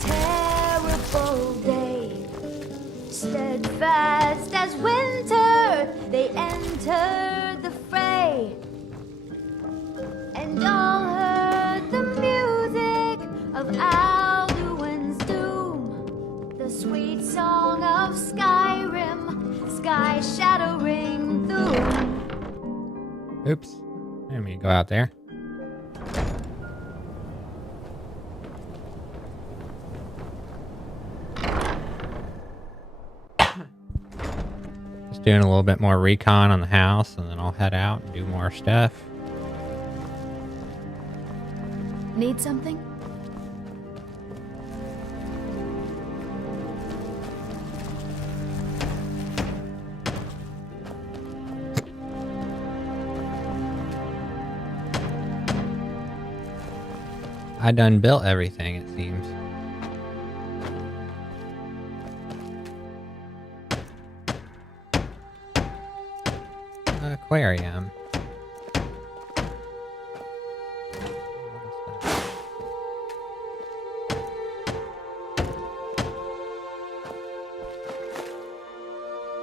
terrible day. Steadfast as winter, they entered the fray, and all heard the music of Alduin's doom, the sweet song of Skyrim, sky-shattering doom. Oops. Let me go out there. Just doing a little bit more recon on the house, and then I'll head out and do more stuff. Need something? I done built everything, it seems. Aquarium.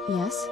Yes?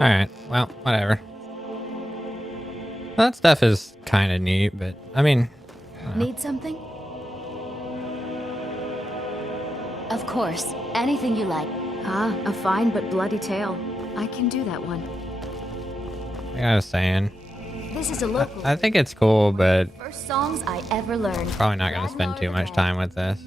Alright, well, whatever. That stuff is kind of neat, but I mean... Need something? Of course, anything you like. Ah, a fine but bloody tale. I can do that one. Like I was saying, This is a local. I think it's cool, but First songs I ever learned. probably not going to spend too much time with this.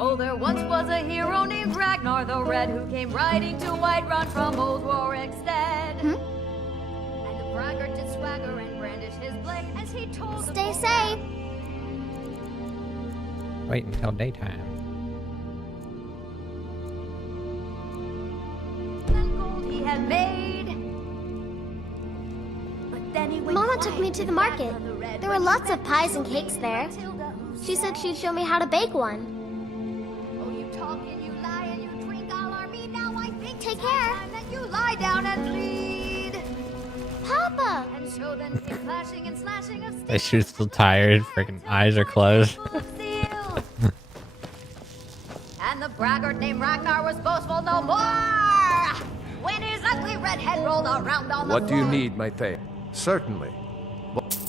Oh, there once was a hero named Ragnar the Red who came riding to Whiterun from old Warwickstead. And the braggart did swagger and brandish his blade as he told the Stay safe. Wait until daytime. and gold he had made. But then he went Mama took me to the market. There were lots of pies and cakes there. She said she'd show me how to bake one. Oh, you talk and you lie and you drink all our meat. Now I think Take it's care. time that you lie down and bleed. Papa! And so then came clashing and slashing of That she's still tired. Freaking eyes are closed. And the braggart named Ragnar was boastful no more when his ugly red head rolled around on the What do you floor. need, my Thane? Certainly.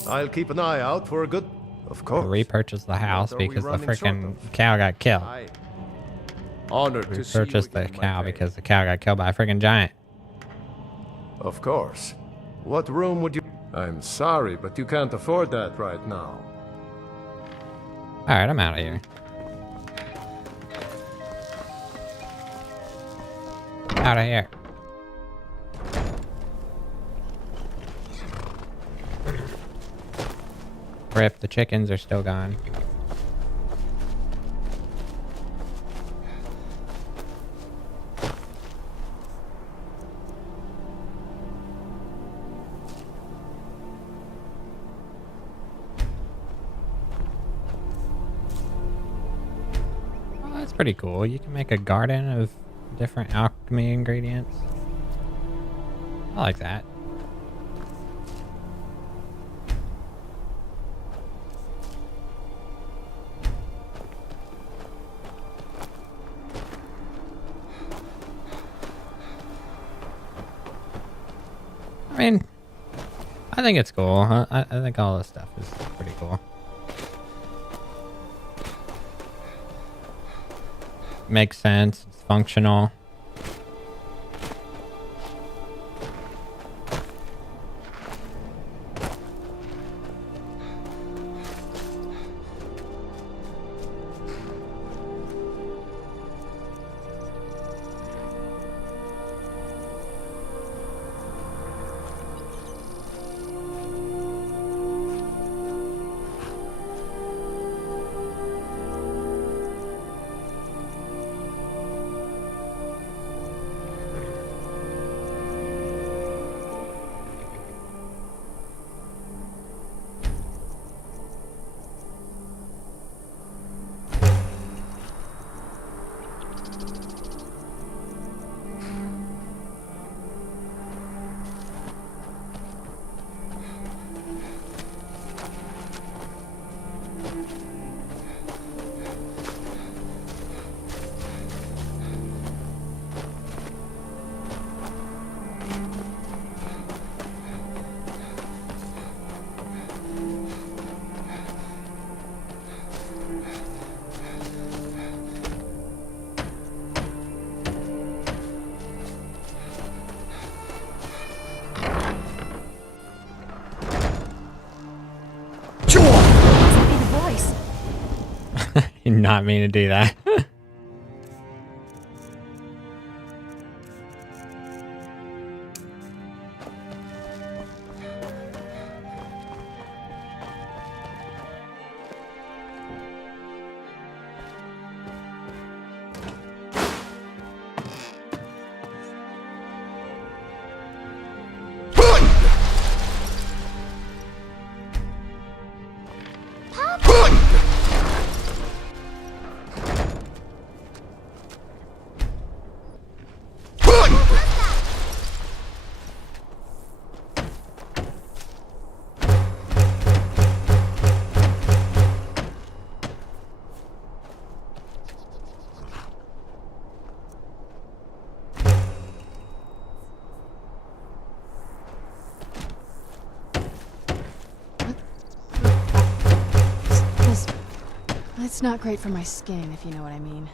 I'll keep an eye out for a good... Of course. Repurchase the house What are we because the running short freaking of? cow got killed. Aye. Honored to see you Repurchase the again, my cow Thane. because the cow got killed by a freaking giant. Of course. What room would you... I'm sorry, but you can't afford that right now. Alright, I'm out of here. Out of here. Rip, the chickens are still gone. That's pretty cool. You can make a garden of different alchemy ingredients. I like that. I mean, I think it's cool. I think all this stuff is pretty cool. Makes sense. It's functional. Did not mean to do that. It's not great for my skin, if you know what I mean.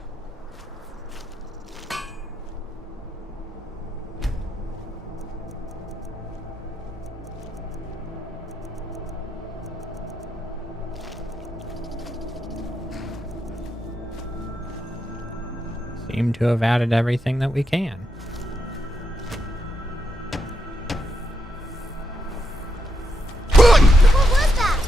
Seem to have added everything that we can. What was that?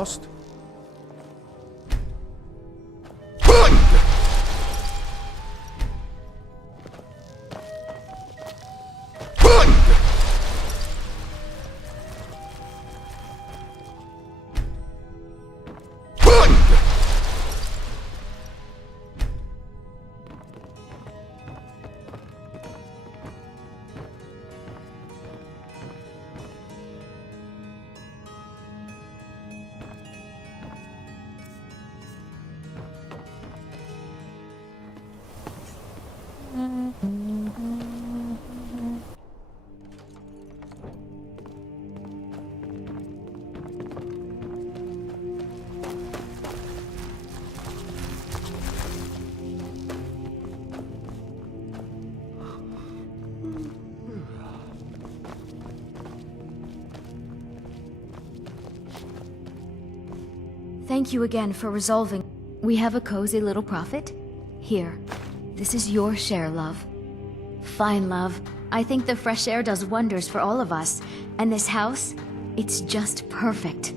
lost? Thank you again for resolving. We have a cozy little profit. Here, this is your share, love. Fine, love. I think the fresh air does wonders for all of us. And this house, it's just perfect.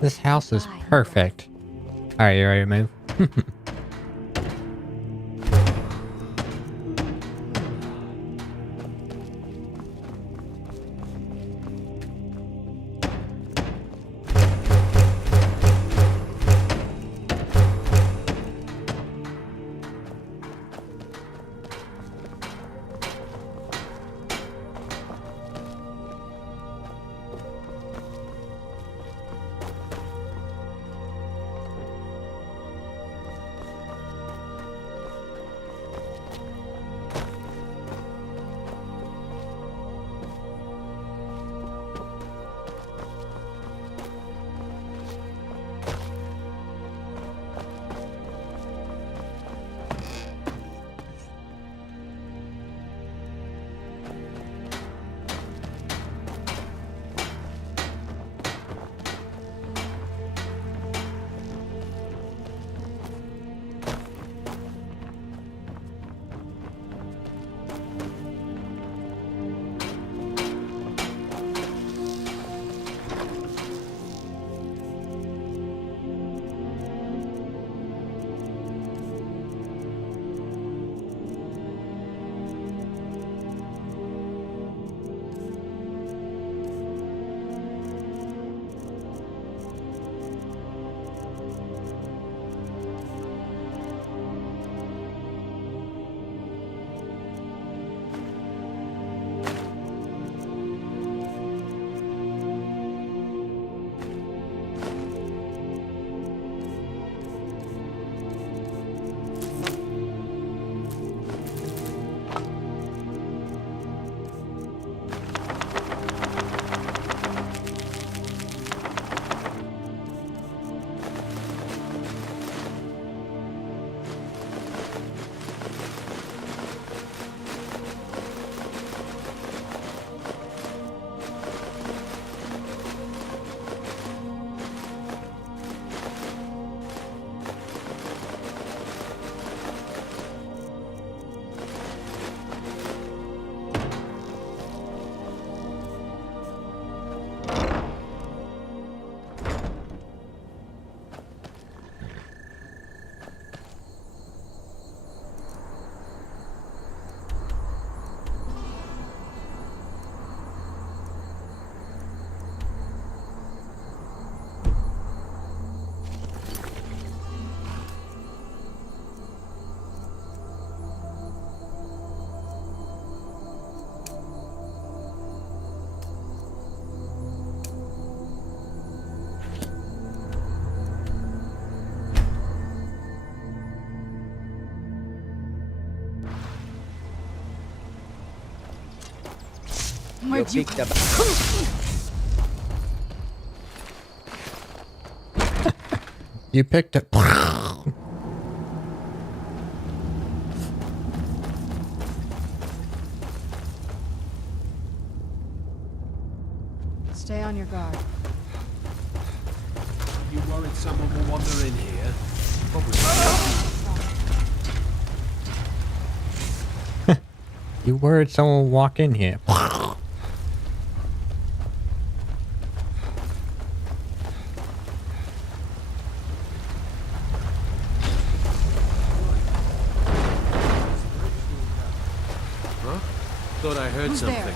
This house is perfect. Alright, you ready to move? Where'd you come? You picked it. Stay on your guard. You worried someone will wander in here? You worried someone will walk in here. thought I heard Who's something. there?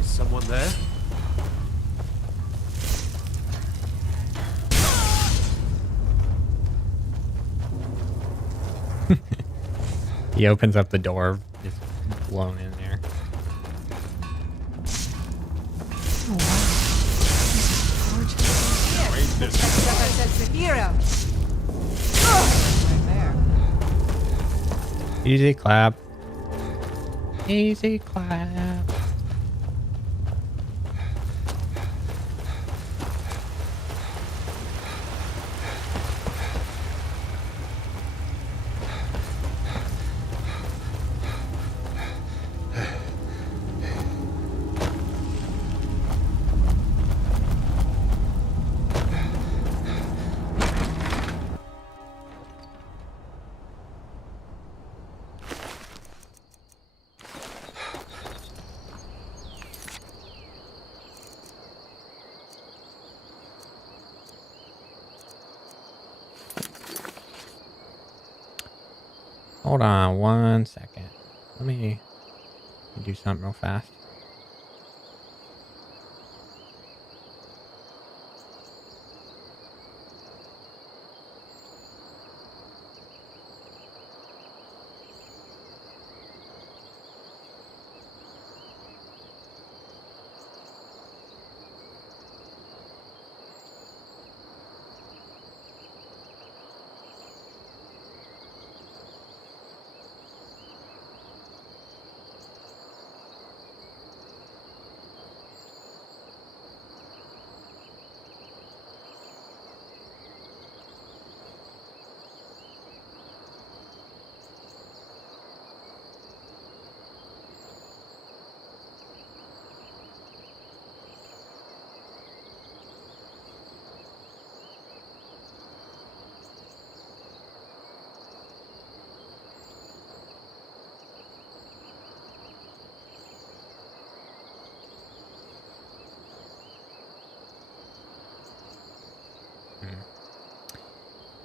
Is someone there? He opens up the door, just blown in there. Right there. Easy clap. Easy clap. Hold on 1 second. Let me do something real fast.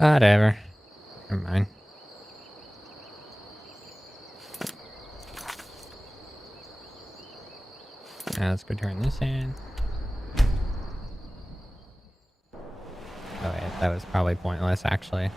Whatever. Never mind. Now let's go turn this in. Oh yeah, that was probably pointless actually.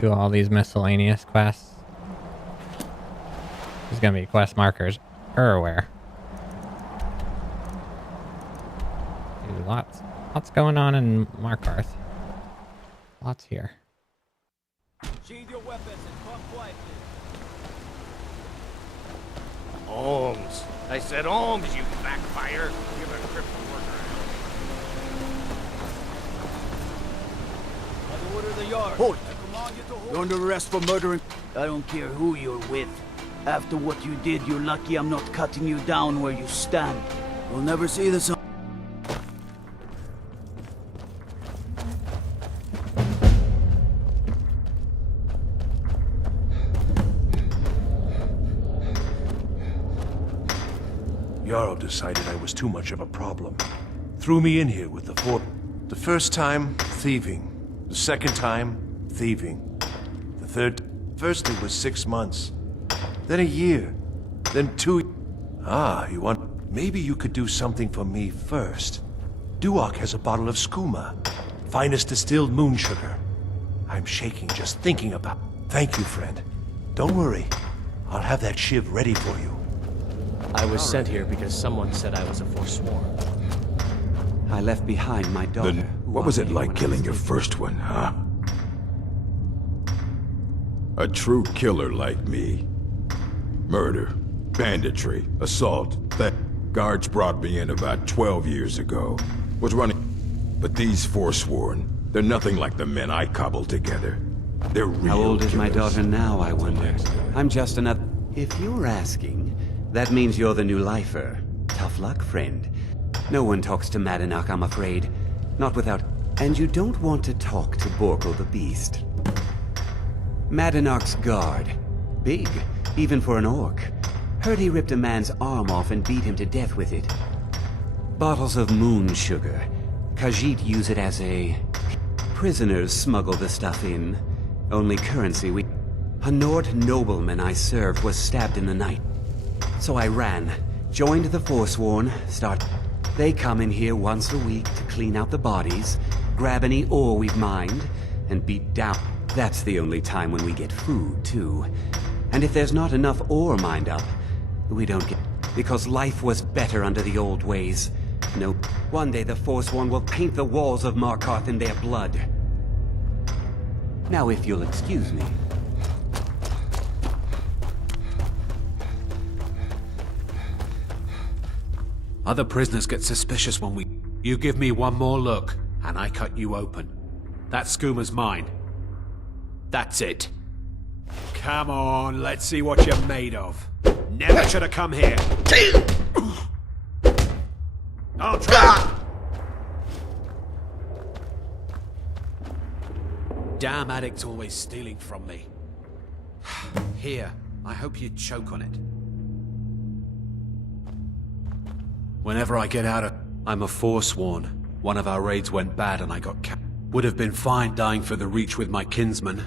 Do all these miscellaneous quests. There's gonna be quest markers everywhere. Dude, lots going on in Markarth. Lots here. Sheathe your weapons and talk quietly. Arms. I said arms, you backfire. Give a grip to work around. I'll order the yard. Hold. I command you to hold. You're under arrest for murdering. I don't care who you're with. After what you did, you're lucky I'm not cutting you down where you stand. You'll never see the sun. Jarl decided I was too much of a problem. Threw me in here with the four. The first time, thieving. The second time, thieving. The third. First it was 6 months. Then a year. Then 2. Ah, you want... Maybe you could do something for me first. Duok has a bottle of skooma. Finest distilled moon sugar. I'm shaking just thinking about... Thank you, friend. Don't worry. I'll have that shiv ready for you. I was sent here because someone said I was a forsworn. I left behind my daughter. Then what was it like killing your first one, huh? A true killer like me. Murder, banditry, assault, theft. Guards brought me in about 12 years ago. Was running... But these Forsworn, they're nothing like the men I cobbled together. They're real How old is my killers. daughter now, I wonder? I'm just another... If you're asking, that means you're the new lifer. Tough luck, friend. No one talks to Madanach, I'm afraid. Not without... And you don't want to talk to Borkle the Beast. Madanach's guard. Big, even for an orc. Heard he ripped a man's arm off and beat him to death with it. Bottles of moon sugar. Khajiit use it as a... Prisoners smuggle the stuff in. Only currency we... A Nord nobleman I served was stabbed in the night. So I ran, joined the Forsworn, They come in here once a week to clean out the bodies, grab any ore we've mined, and beat down. That's the only time when we get food, too. And if there's not enough ore mined up, we don't get... Because life was better under the old ways. No, one day the Forsworn will paint the walls of Markarth in their blood. Now if you'll excuse me. Other prisoners get suspicious when we... You give me one more look, and I cut you open. That schooner's mine. That's it. Come on, let's see what you're made of. Never should have come here. I'll try. Damn addict's always stealing from me. Here, I hope you choke on it. Whenever I get out of... I'm a Forsworn. One of our raids went bad and I got Would have been fine dying for the Reach with my kinsmen,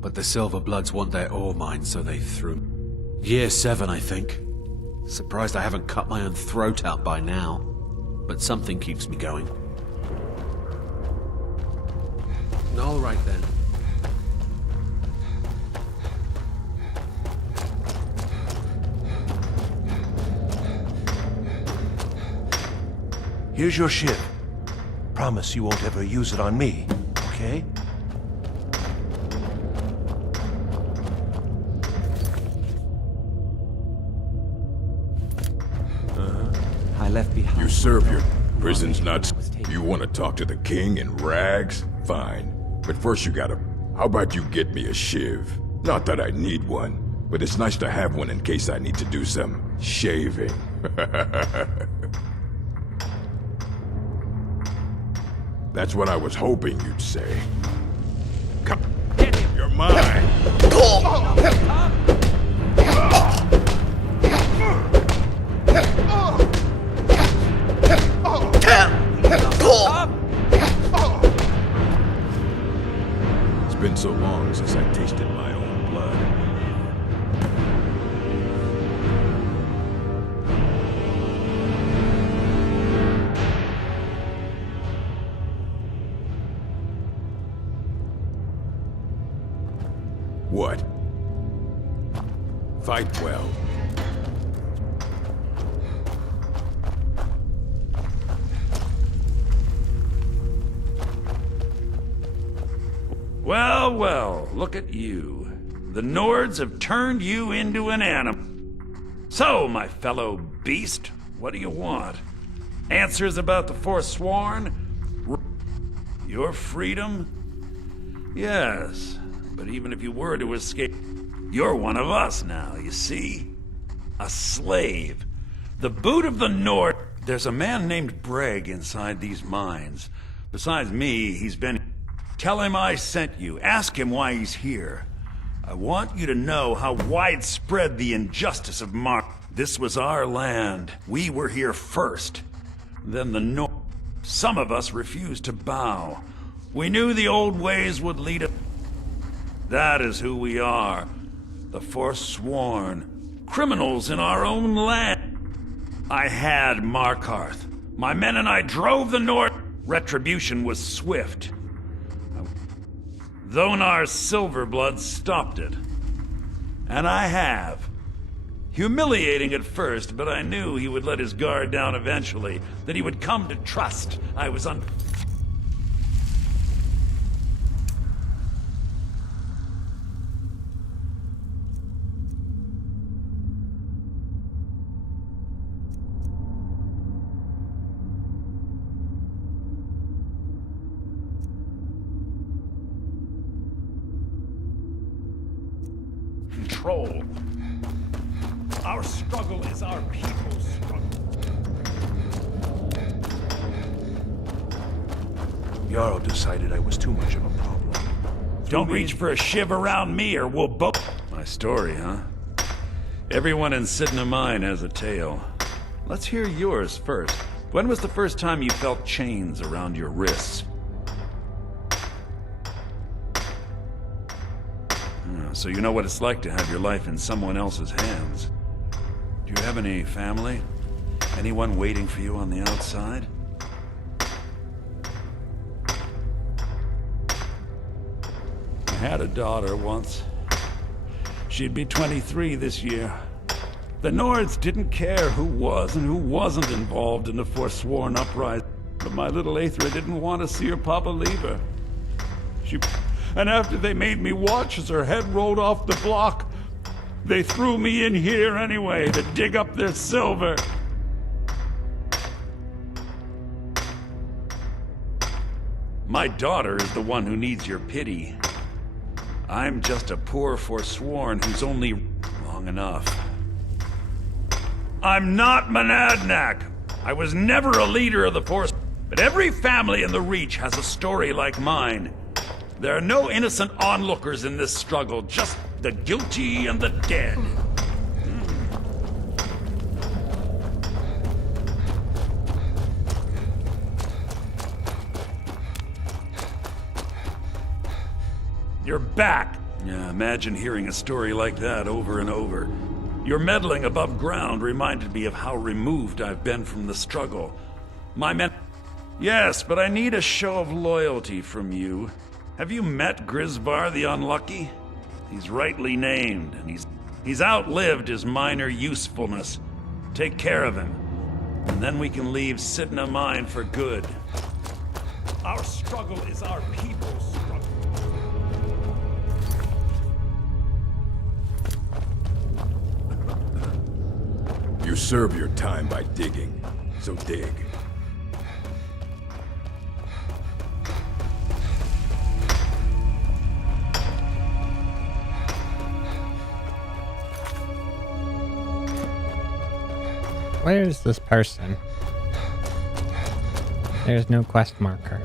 but the Silver Bloods want their ore mine, so they threw... Year 7, I think. Surprised I haven't cut my own throat out by now. But something keeps me going. All right then. Here's your ship. Promise you won't ever use it on me, okay? I left behind... You serve your prison's nuts. You want to talk to the king in rags? Fine. But first you gotta... How about you get me a shiv? Not that I need one, but it's nice to have one in case I need to do some shaving. That's what I was hoping you'd say. Come, get him! You're mine! It's been so long since I tasted my own blood. What? Fight well. Well, well, look at you. The Nords have turned you into an animal. So, my fellow beast, what do you want? Answers about the Forsworn? Your freedom? Yes, but even if you were to escape, you're one of us now, you see? A slave. The boot of the Nord. There's a man named Breg inside these mines. Besides me, he's been... Tell him I sent you. Ask him why he's here. I want you to know how widespread the injustice of Mark. This was our land. We were here first. Then the North. Some of us refused to bow. We knew the old ways would lead us. That is who we are. The Forsworn. Criminals in our own land. I had Markarth. My men and I drove the North. Retribution was swift. Dhonar's Silverblood stopped it. And I have. Humiliating at first, but I knew he would let his guard down eventually, that he would come to trust I was control. Our struggle is our people's struggle. Jarl decided I was too much of a problem. Don't reach for a shiv around me or we'll both... My story, huh? Everyone in Sidna Mine has a tale. Let's hear yours first. When was the first time you felt chains around your wrists? So you know what it's like to have your life in someone else's hands. Do you have any family? Anyone waiting for you on the outside? I had a daughter once. She'd be 23 this year. The Nords didn't care who was and who wasn't involved in the Forsworn uprising, but my little Aethra didn't want to see her papa leave her. And after they made me watch as her head rolled off the block, they threw me in here anyway to dig up their silver. My daughter is the one who needs your pity. I'm just a poor Forsworn who's only long enough. I'm not Monadnac. I was never a leader of the Force, but every family in the Reach has a story like mine. There are no innocent onlookers in this struggle, just the guilty and the dead. You're back. Yeah, imagine hearing a story like that over and over. Your meddling above ground reminded me of how removed I've been from the struggle. My men... Yes, but I need a show of loyalty from you. Have you met Grisvar the Unlucky? He's rightly named, and he's outlived his minor usefulness. Take care of him, and then we can leave Sidna Mine for good. Our struggle is our people's struggle. You serve your time by digging, so dig. Where is this person? There's no quest marker.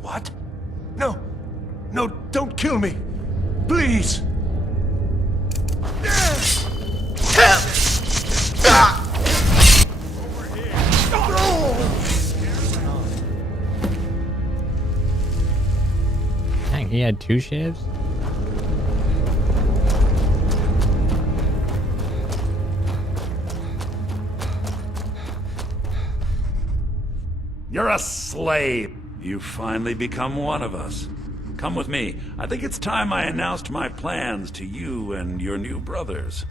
What? No! No, don't kill me! Please! Dang, he had 2 shivs? You're a slave. You've finally become one of us. Come with me. I think it's time I announced my plans to you and your new brothers.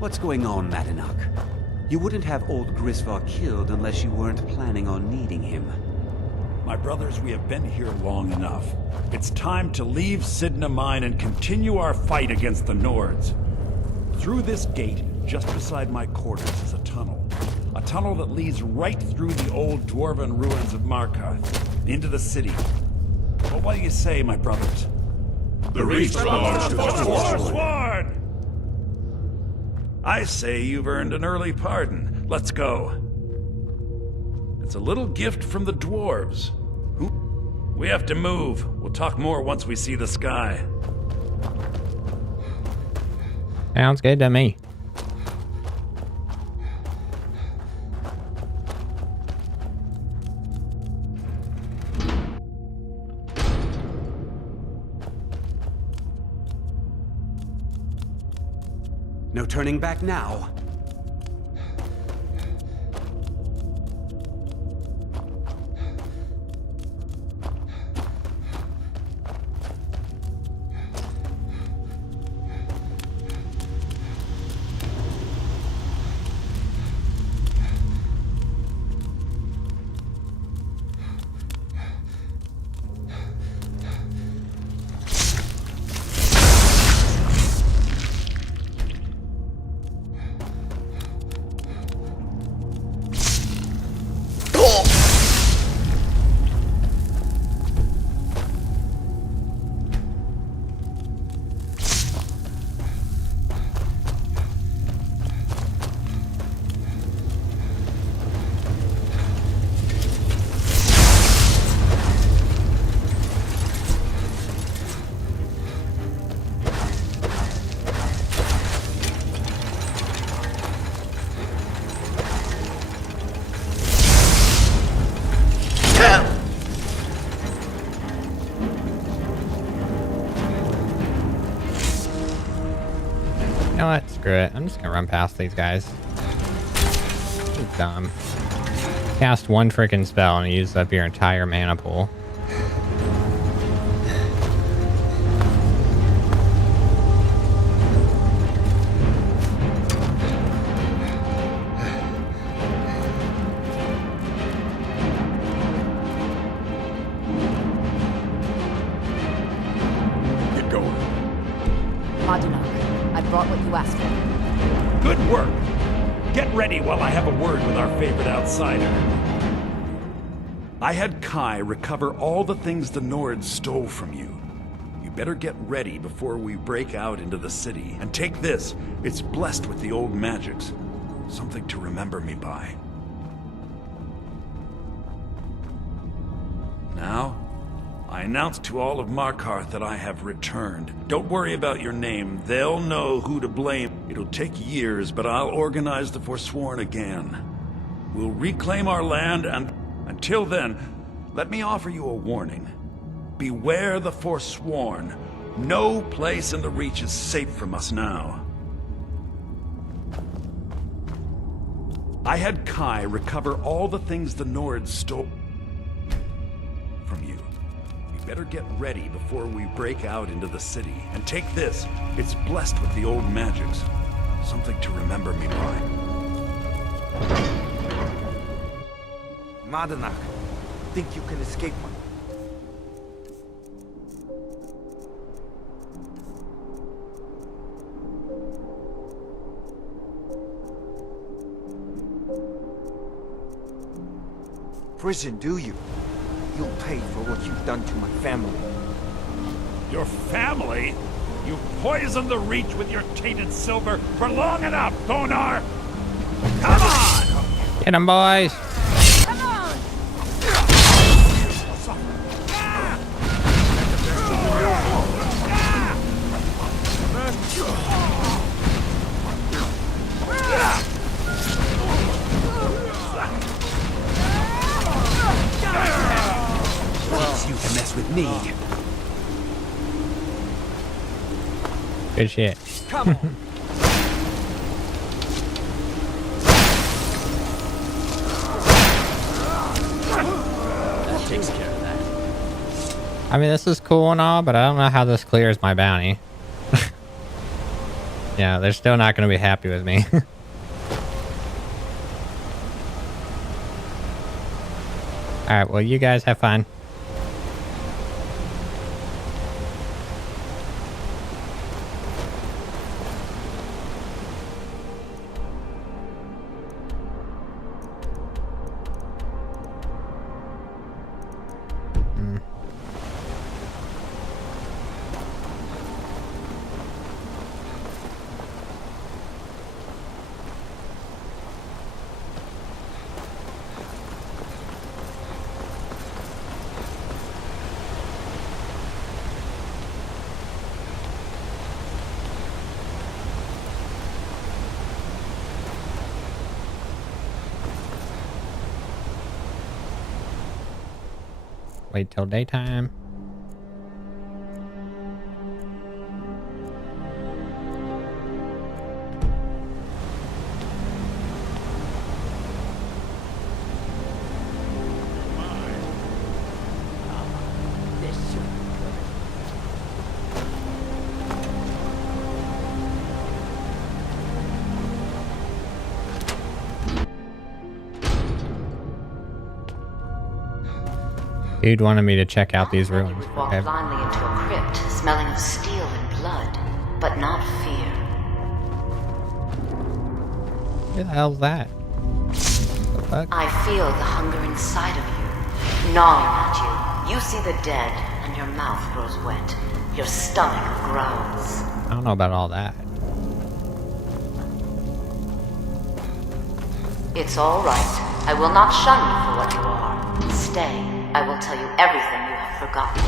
What's going on, Matanak? You wouldn't have old Grisvar killed unless you weren't planning on needing him. My brothers, we have been here long enough. It's time to leave Sidna Mine and continue our fight against the Nords. Through this gate, just beside my quarters, is a tunnel. A tunnel that leads right through the old dwarven ruins of Markarth, into the city. Well, what do you say, my brothers? The Reach belongs to the Forsworn! I say you've earned an early pardon. Let's go. It's a little gift from the dwarves. We have to move. We'll talk more once we see the sky. Sounds good to me. No turning back now. know what? Screw it. I'm just gonna run past these guys. This is dumb. Cast one freaking spell and use up your entire mana pool. Get going. Madunak, I brought what you asked for. Good work. Get ready while I have a word with our favorite outsider. I had Kai recover all the things the Nords stole from you. You better get ready before we break out into the city. And take this. It's blessed with the old magics. Something to remember me by. Now, I announce to all of Markarth that I have returned. Don't worry about your name. They'll know who to blame. It'll take years, but I'll organize the Forsworn again. We'll reclaim our land, and until then, let me offer you a warning. Beware the Forsworn. No place in the Reach is safe from us now. I had Kai recover all the things the Nords stole from you. Better get ready before we break out into the city. And take this. It's blessed with the old magics. Something to remember me by. Madunak, think you can escape one? Prison, do you? You'll pay for what you've done to my family. Your family? You poisoned the Reach with your tainted silver for long enough, Thonar! Come on! Get 'em, boys! Come on! You can mess with me. Good shit. Come on. That takes care of that. I mean, this is cool and all, but I don't know how this clears my bounty. Yeah, they're still not going to be happy with me. Alright, well, you guys have fun. Wait till daytime. Dude wanted me to check out these ruins. Walk blindly into a crypt, smelling of steel and blood, but not fear. What the hell's that? What the fuck? I feel the hunger inside of you, gnawing at you. You see the dead, and your mouth grows wet. Your stomach growls. I don't know about all that. It's all right. I will not shun you for what you are. Stay. I will tell you everything you have forgotten.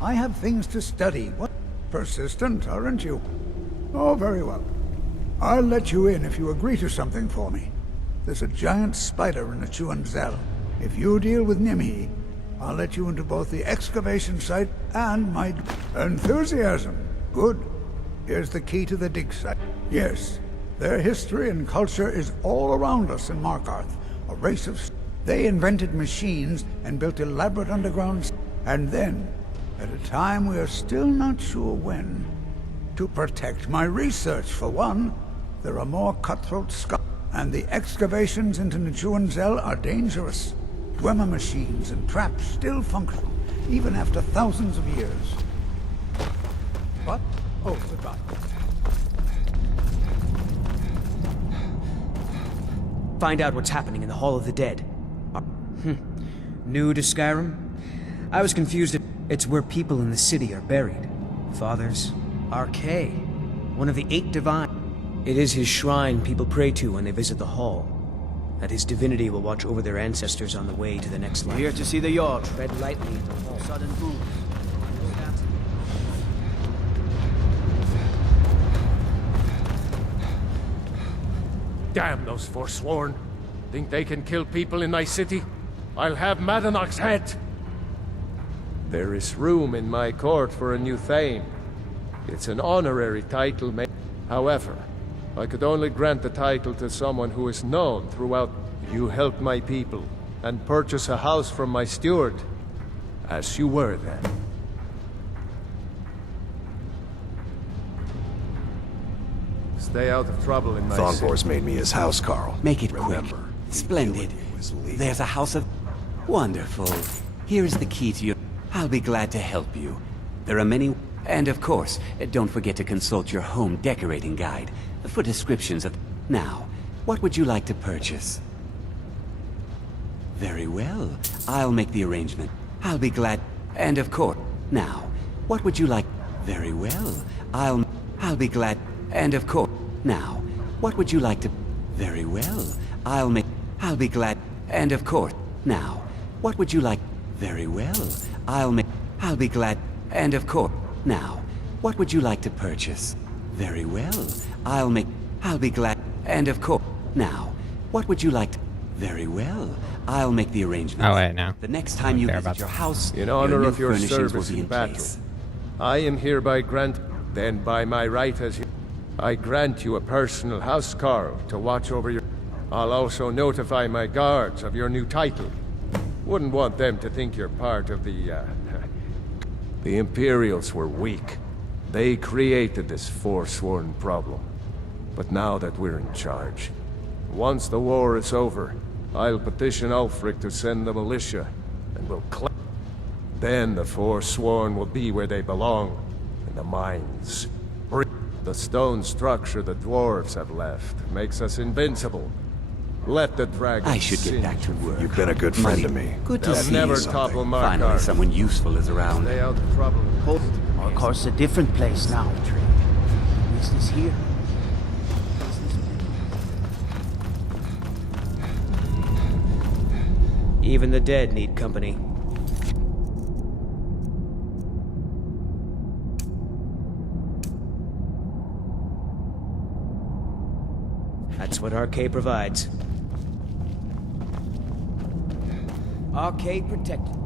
I have things to study. What? Persistent, aren't you? Oh, very well. I'll let you in if you agree to something for me. there's a giant spider in the Chuanzel. If you deal with Nimhi, I'll let you into both the excavation site and my enthusiasm. Good. Here's the key to the dig site. Yes, their history and culture is all around us in Markarth. A race of... They invented machines and built elaborate undergrounds. And then, at a time we are still not sure when, to protect my research, for one, there are more cutthroat scum, and the excavations into Nichuanzel are dangerous. Dwemer machines and traps still function, even after thousands of years. What? Oh, goodbye. Find out what's happening in the Hall of the Dead. New to Skyrim? I was confused. It's where people in the city are buried. Father's Archay, one of the 8 divine. It is his shrine people pray to when they visit the hall. That his divinity will watch over their ancestors on the way to the next life. Here to see the Jarl. Tread lightly in the hall. Sudden boom. Damn those Forsworn. Think they can kill people in my city? I'll have Madanach's head. There is room in my court for a new Thane. It's an honorary title, however, I could only grant the title to someone who is known throughout. You helped my people, and purchase a house from my steward, as you were then. Stay out of trouble in my Thongvor's made me his house, Carl. Make it quick. Splendid. There's a house of... Wonderful. Here is the key to your... I'll be glad to help you. There are many... And of course, don't forget to consult your home decorating guide for descriptions of... Now, what would you like to purchase? Very well. I'll make the arrangement. I'll be glad... And of course... Now, what would you like... Very well. I'll be glad... And of course... Now, what would you like to... Very well. I'll be glad... And of course... Now, what would you like... Very well. I'll be glad... And of course... Now, what would you like to purchase? Very well. I'll be glad... And of course... Now, what would you like to... Very well. I'll make the arrangements. Oh, wait, no. The next time you visit your house, in honor of your furnishings service will be in in battle, place. I am hereby then by my right as I grant you a personal house, Carl, to watch over your... I'll also notify my guards of your new title. Wouldn't want them to think you're part of the, The Imperials were weak. They created this Forsworn problem. But now that we're in charge, once the war is over, I'll petition Ulfric to send the militia, and we'll Then the Forsworn will be where they belong, in the mines. The stone structure the dwarves have left makes us invincible. Let the dragon I should get back to work. You've been a good friend to me. Good to They'll see never you. topple Finally, Markarth. someone useful is around. Stay out of trouble. Markarth's a different place now. Business here. Even the dead need company. That's what Archay provides. Archay protected.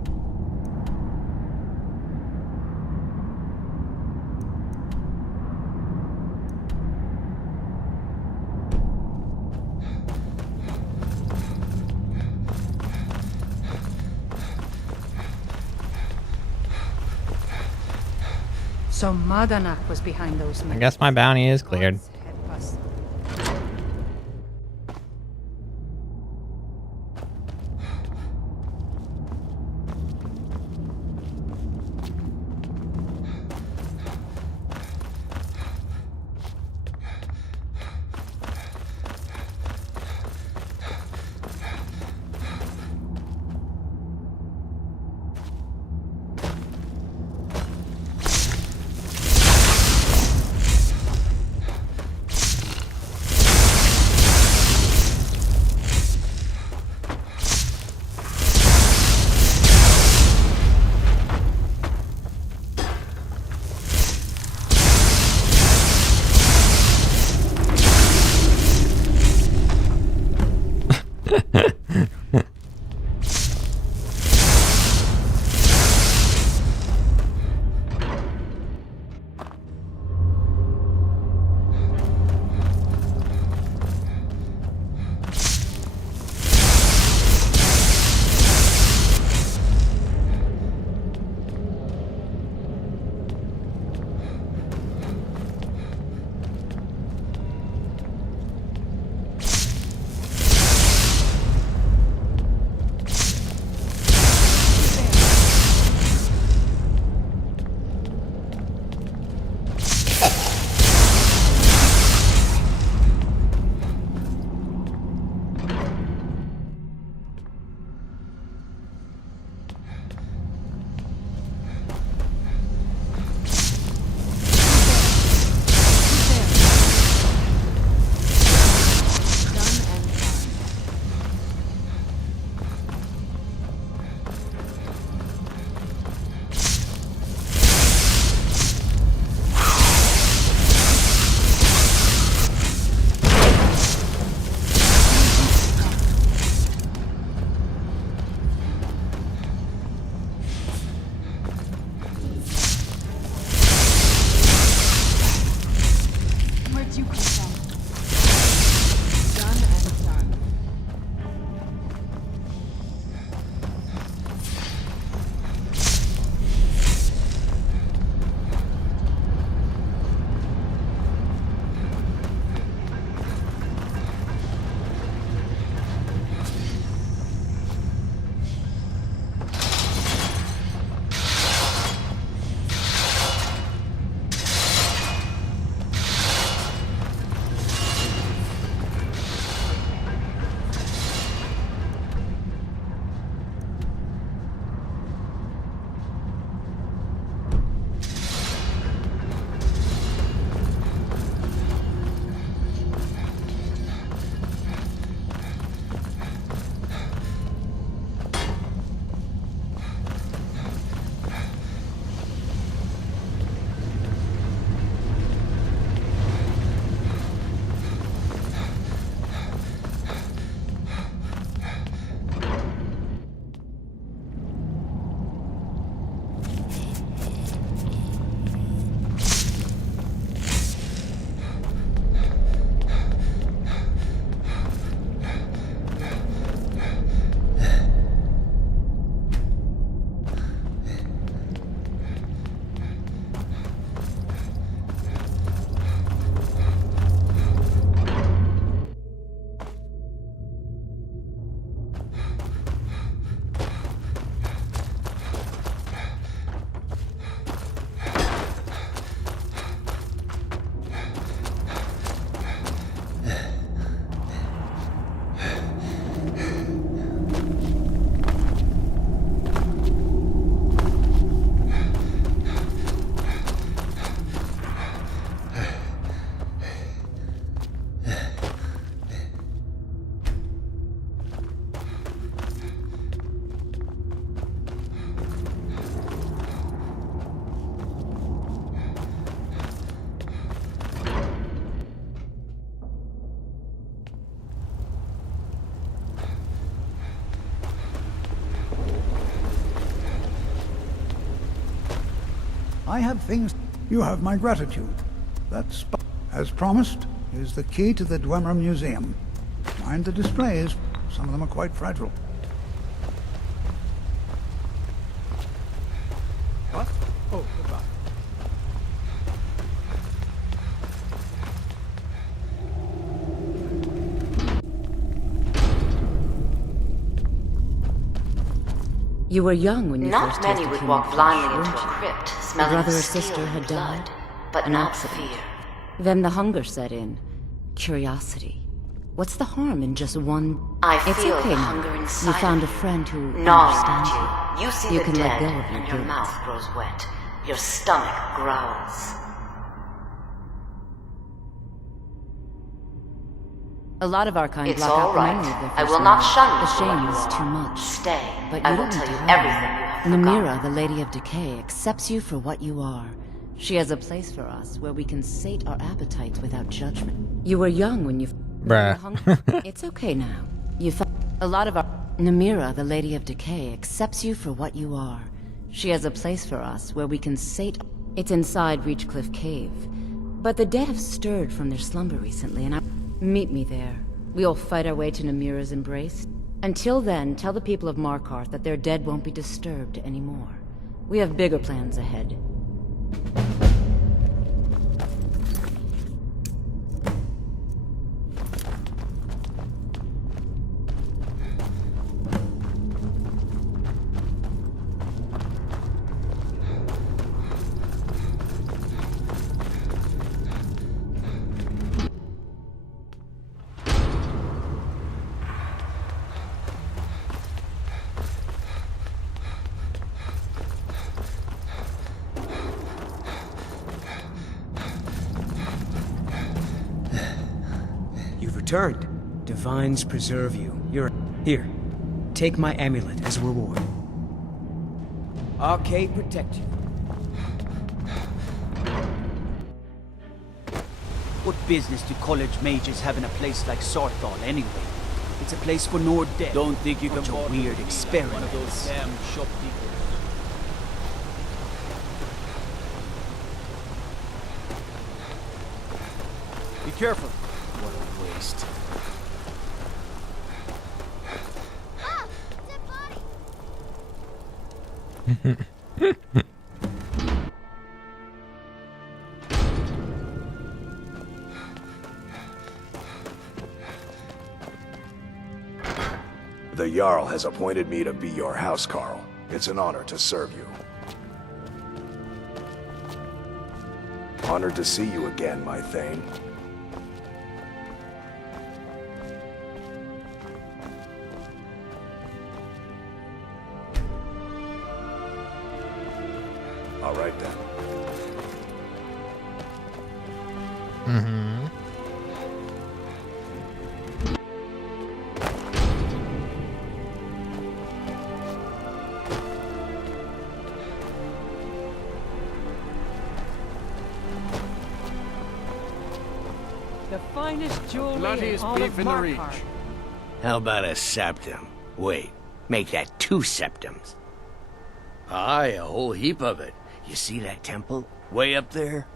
So Madanach was behind those men. I guess my bounty is cleared. I have things. You have my gratitude. That's, as promised, is the key to the Dwemer Museum. Mind the displays. Some of them are quite fragile. What? Oh, goodbye. You were young when you Not first many tasted would human walk flesh, blindly weren't into a you? crypt, A smelling brother or of steel sister had and blood, died, but an not accident. fear. Then the hunger set in. Curiosity. What's the harm in just one? I It's feel okay the now. hunger You inside found a of you, friend who gnawing understands at you. You see You the can dead, let go of your and your guilt. mouth grows wet. Your stomach growls. A lot of our kind It's block all out the right. memory of their I first will not love. shun you The for what shame you is are. too much. Stay. But I you will don't tell need you to hide. everything you have forgotten. Namira, the Lady of Decay, accepts you for what you are. She has a place for us where we can sate our appetites without judgment. You were young when you... Bruh. It's okay now. You found... A lot of our... Namira, the Lady of Decay, accepts you for what you are. She has a place for us where we can sate... It's inside Reachcliff Cave. But the dead have stirred from their slumber recently, and I... Meet me there. We'll fight our way to Namira's embrace. Until then, tell the people of Markarth that their dead won't be disturbed anymore. We have bigger plans ahead. You've returned. Divines preserve you. You're... Here. Take my amulet as a reward. Arcade protect you. What business do college mages have in a place like Sarthal anyway? It's a place for Nord dead. Don't think you can bother weird experiments. One of those damn shopkeepers. Be careful. What a waste. The Jarl has appointed me to be your housecarl. It's an honor to serve you. Honored to see you again, my Thane. All right then. Mm-hmm. The finest jewelry Bloodiest in all beef of in the Markarth. Reach. How about a septum? Wait, make that 2 septums. Aye, a whole heap of it. You see that temple? Way up there?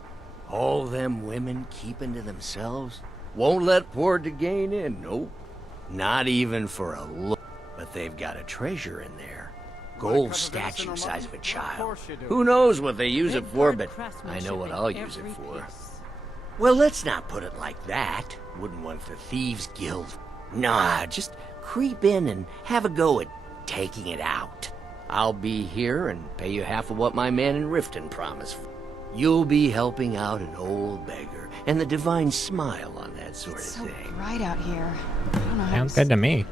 All them women keeping to themselves? Won't let poor Degain in, nope. Not even for a look. But they've got a treasure in there. Gold statue size of a child. Who knows what they use it for, but I know what I'll use it for. Well, let's not put it like that. Wouldn't want the Thieves Guild. Nah, just creep in and have a go at taking it out. I'll be here and pay you half of what my man in Riften promised. You'll be helping out an old beggar, and the divine smile on that sort of thing. Right out here. I don't know how Sounds good to me.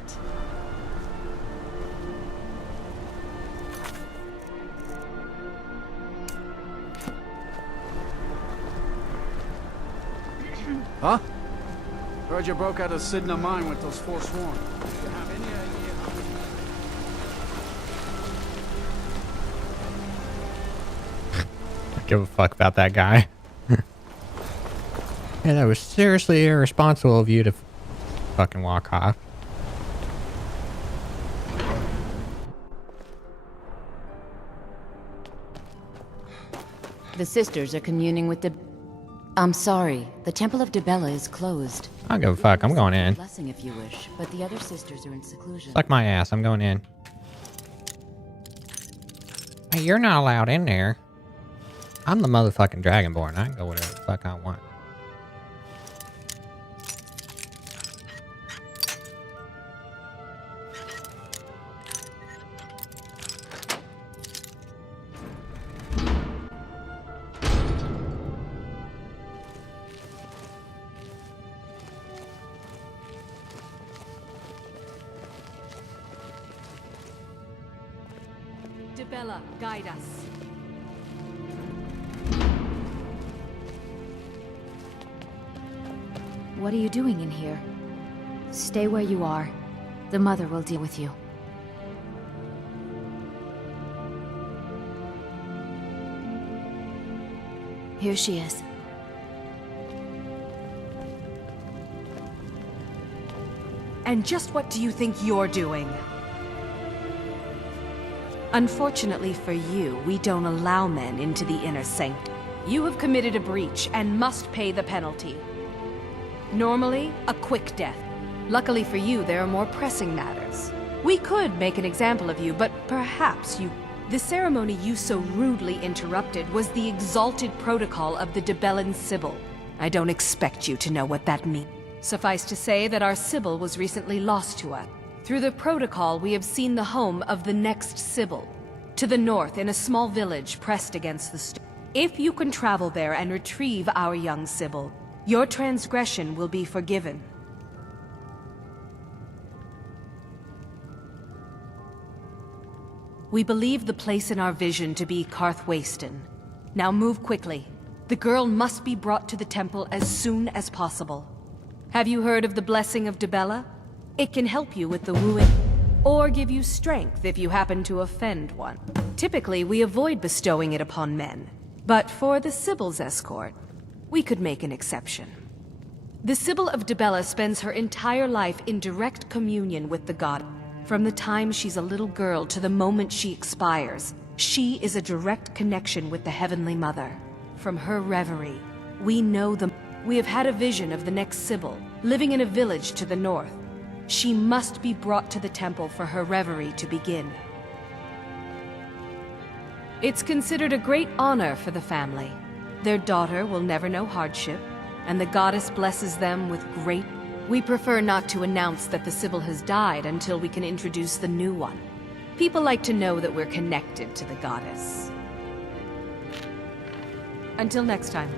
Huh? Heard you broke out of Sidna mine with those Forsworn. Do you have any idea how many... Give a fuck about that guy. Yeah, that was seriously irresponsible of you to fucking walk off. The sisters are communing with the... I'm sorry, the Temple of Dibella is closed. I don't give a fuck, I'm going in. Blessing if you wish, but the other sisters are in seclusion. Suck my ass, I'm going in. Hey, you're not allowed in there. I'm the motherfucking Dragonborn. I can go whatever the fuck I want. Dibella, guide us. What are you doing in here? Stay where you are. The mother will deal with you. Here she is. And just what do you think you're doing? Unfortunately for you, we don't allow men into the inner sanctum. You have committed a breach and must pay the penalty. Normally, a quick death. Luckily for you, there are more pressing matters. We could make an example of you, but perhaps you... The ceremony you so rudely interrupted was the exalted protocol of the Dibellan Sibyl. I don't expect you to know what that means. Suffice to say that our Sibyl was recently lost to us. Through the protocol, we have seen the home of the next Sibyl. To the north, in a small village pressed against the storm. If you can travel there and retrieve our young Sibyl, your transgression will be forgiven. We believe the place in our vision to be Karthwasten. Now move quickly. The girl must be brought to the temple as soon as possible. Have you heard of the blessing of Dibella? It can help you with the wooing, or give you strength if you happen to offend one. Typically, we avoid bestowing it upon men, but for the Sibyl's escort, we could make an exception. The Sibyl of Dibella spends her entire life in direct communion with the god. From the time she's a little girl to the moment she expires, she is a direct connection with the Heavenly Mother. From her reverie, we have had a vision of the next Sibyl, living in a village to the north. She must be brought to the temple for her reverie to begin. It's considered a great honor for the family. Their daughter will never know hardship, and the goddess blesses them with great... We prefer not to announce that the Sibyl has died until we can introduce the new one. People like to know that we're connected to the goddess. Until next time.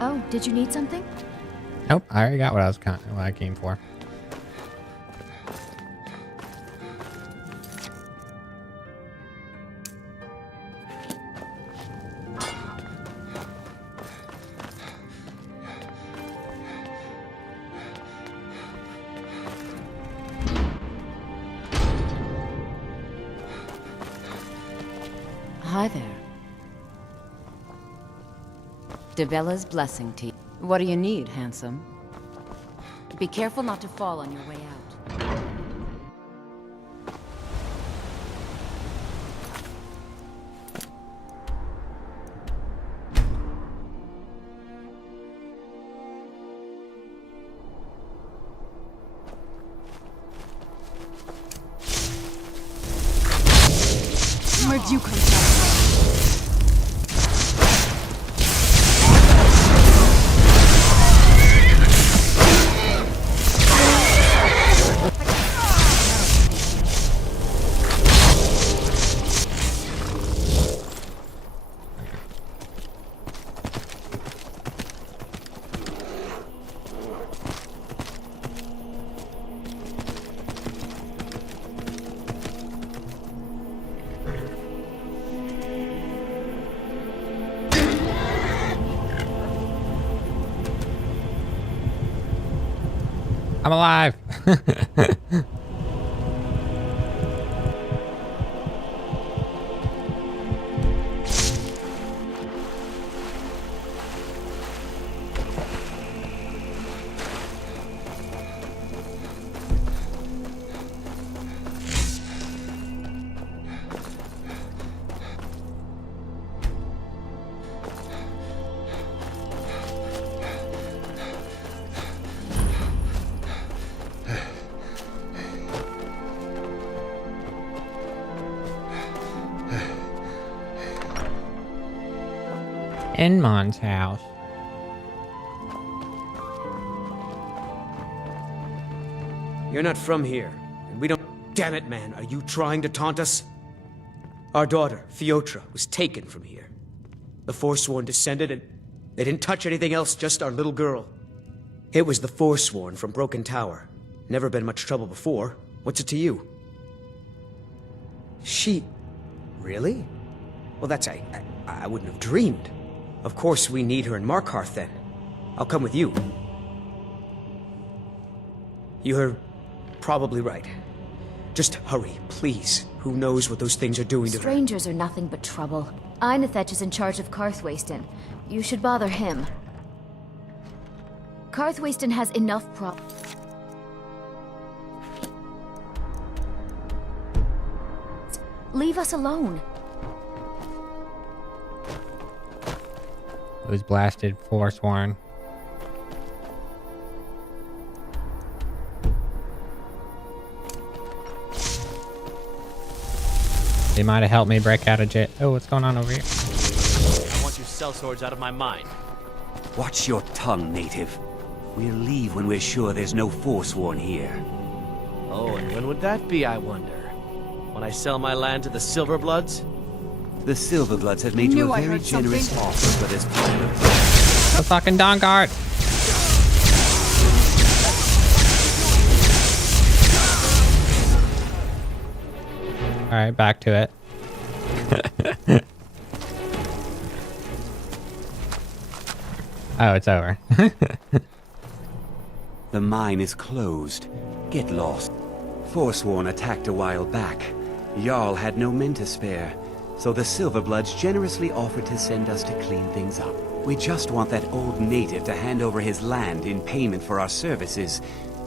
Oh, did you need something? Nope, I already got what I came for. Hi there. Dibella's blessing to you. What do you need, handsome? Be careful not to fall on your way out. Where'd you come from? I'm alive. Enmon's house. You're not from here, and we don't... Damn it, man, are you trying to taunt us? Our daughter, Theotra, was taken from here. The Forsworn descended, and they didn't touch anything else, just our little girl. It was the Forsworn from Broken Tower. Never been much trouble before. What's it to you? She... Really? Well, that's... I wouldn't have dreamed. Of course we need her in Markarth, then. I'll come with you. You're probably right. Just hurry, please. Who knows what those things are doing to her? Strangers are nothing but trouble. Einethech is in charge of Karthwasten. You should bother him. Karthwasten has enough Leave us alone. Who's blasted Forsworn? They might have helped me break out of jail. Oh, what's going on over here? I want your sellswords out of my mind. Watch your tongue, native. We'll leave when we're sure there's no Forsworn here. Oh, and when would that be, I wonder? When I sell my land to the Silverbloods? The Silverbloods have made you a very generous offer for this pile of... The fucking Dawnguard! Alright, back to it. Oh, it's over. The mine is closed. Get lost. Forsworn attacked a while back. Jarl had no men to spare, so the Silverbloods generously offered to send us to clean things up. We just want that old native to hand over his land in payment for our services.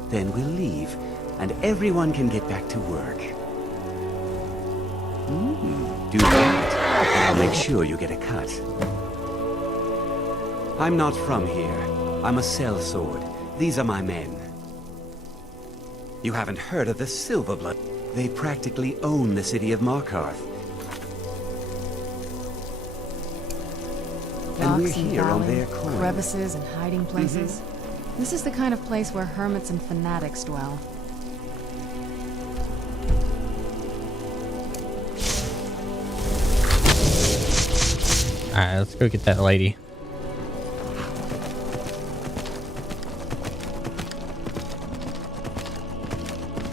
Then we'll leave, and everyone can get back to work. Do that, and I'll make sure you get a cut. I'm not from here. I'm a sellsword. These are my men. You haven't heard of the Silverblood. They practically own the city of Markarth. And we're Docks and here on valley, their coin. crevices and hiding places. This is the kind of place where hermits and fanatics dwell. Alright, let's go get that lady.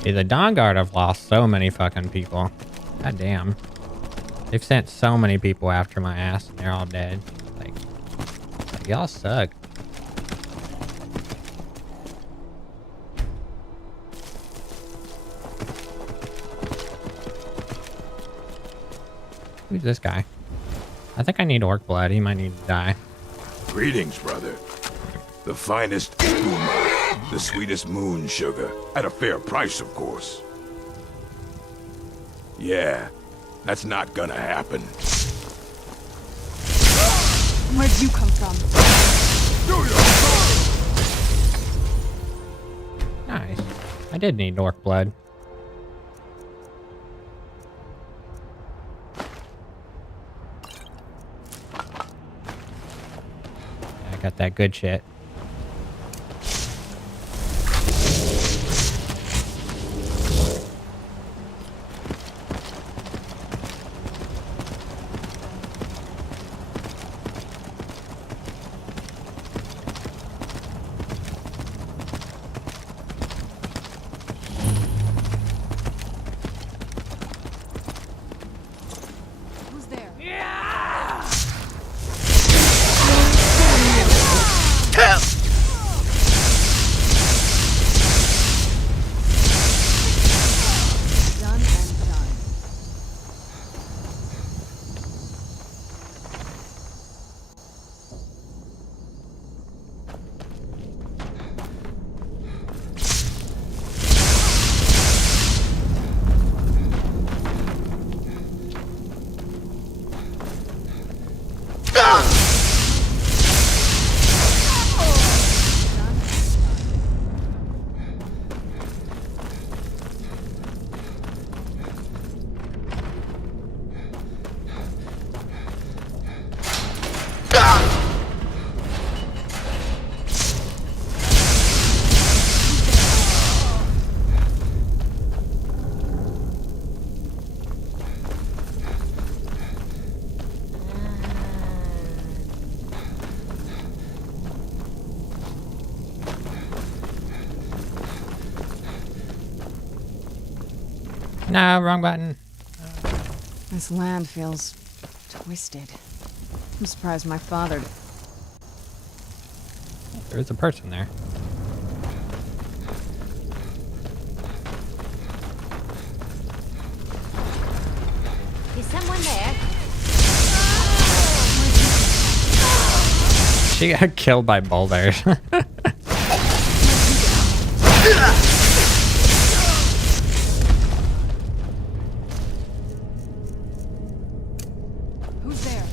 See, the Dawnguard have lost so many fucking people. God damn. They've sent so many people after my ass and they're all dead. Like y'all suck. Who's this guy? I think I need orc blood. He might need to die. Greetings, brother. The finest Uma, the sweetest moon sugar, at a fair price, of course. Yeah, that's not gonna happen. Where'd you come from? Nice. I did need orc blood. I got that good shit. Who's there? Tell No, wrong button. This land feels twisted. I'm surprised my father... There's a person there. Is someone there? She got killed by boulders. Who's there?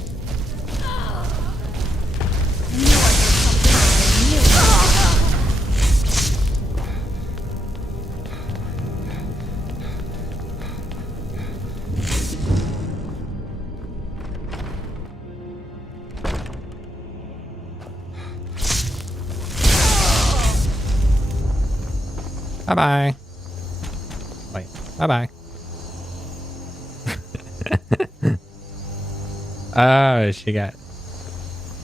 Bye-bye. Wait, bye-bye. Oh, she got...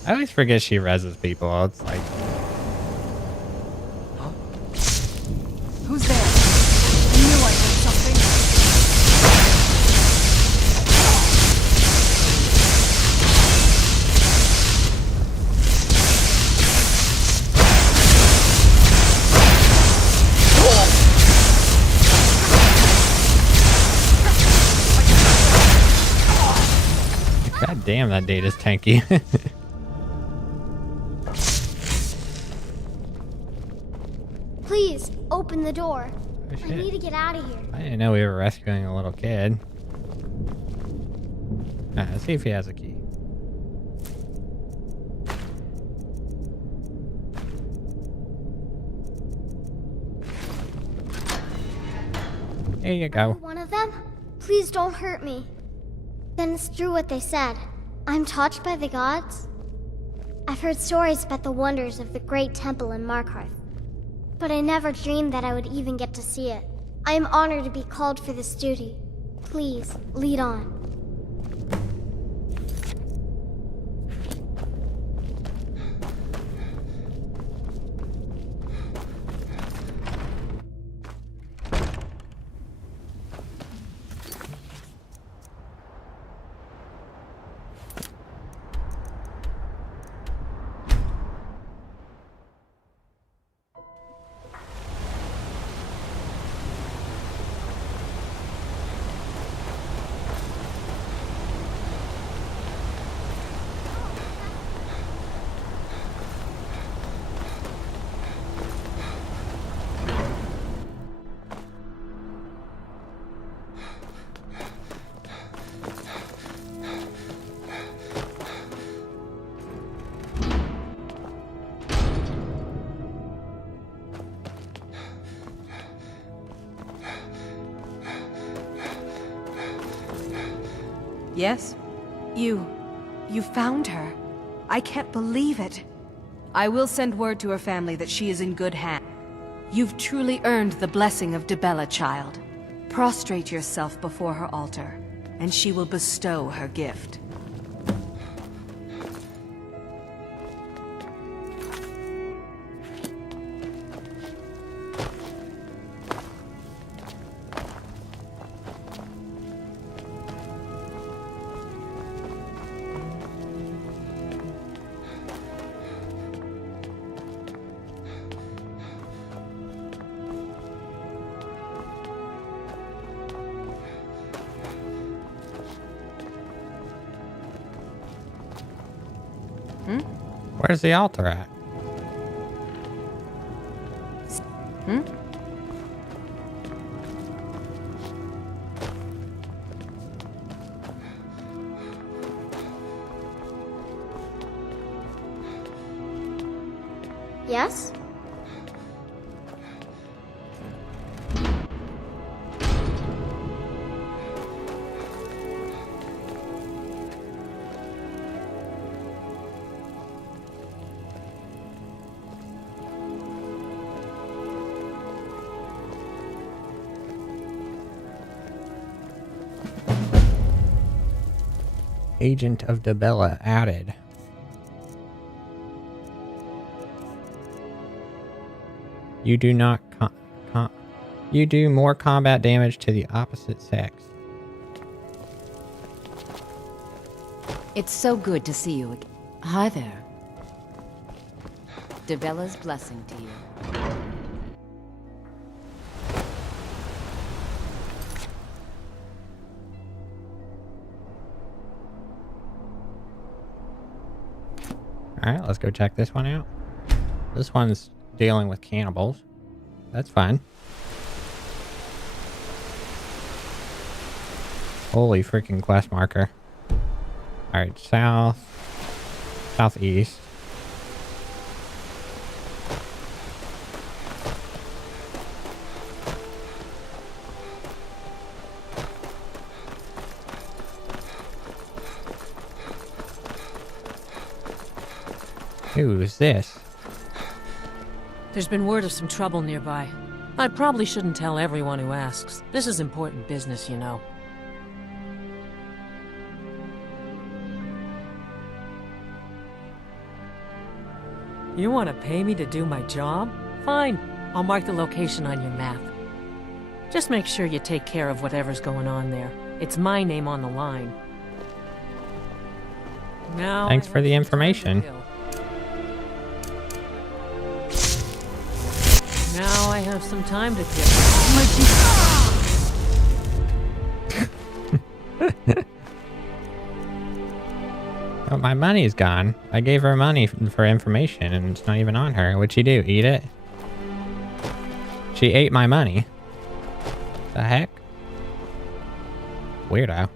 I always forget she reses people. It's like... Who's there? I knew I heard something. God damn, that data's tanky. Please, open the door. Oh, I shit. need to get out of here. I didn't know we were rescuing a little kid. Let's see if he has a key. There you Are go. you one of them? Please don't hurt me. Then it's true what they said. I'm touched by the gods. I've heard stories about the wonders of the great temple in Markarth, but I never dreamed that I would even get to see it. I am honored to be called for this duty. Please, lead on. Yes? You found her. I can't believe it. I will send word to her family that she is in good hands. You've truly earned the blessing of Dibella, child. Prostrate yourself before her altar, and she will bestow her gift. Where's the altar at? Hmm? Yes? Agent of Dibella added. You do not You do more combat damage to the opposite sex. It's so good to see you again. Hi there. Debella's blessing to you. Alright, let's go check this one out. This one's dealing with cannibals. That's fine. Holy freaking quest marker. Alright, southeast. Who's this? There's been word of some trouble nearby. I probably shouldn't tell everyone who asks. This is important business, you know. You want to pay me to do my job? Fine. I'll mark the location on your map. Just make sure you take care of whatever's going on there. It's my name on the line. Now Thanks for the information. Now I have some time to kill. Oh, my money's gone. I gave her money for information and it's not even on her. What'd she do? Eat it? She ate my money. The heck? Weirdo.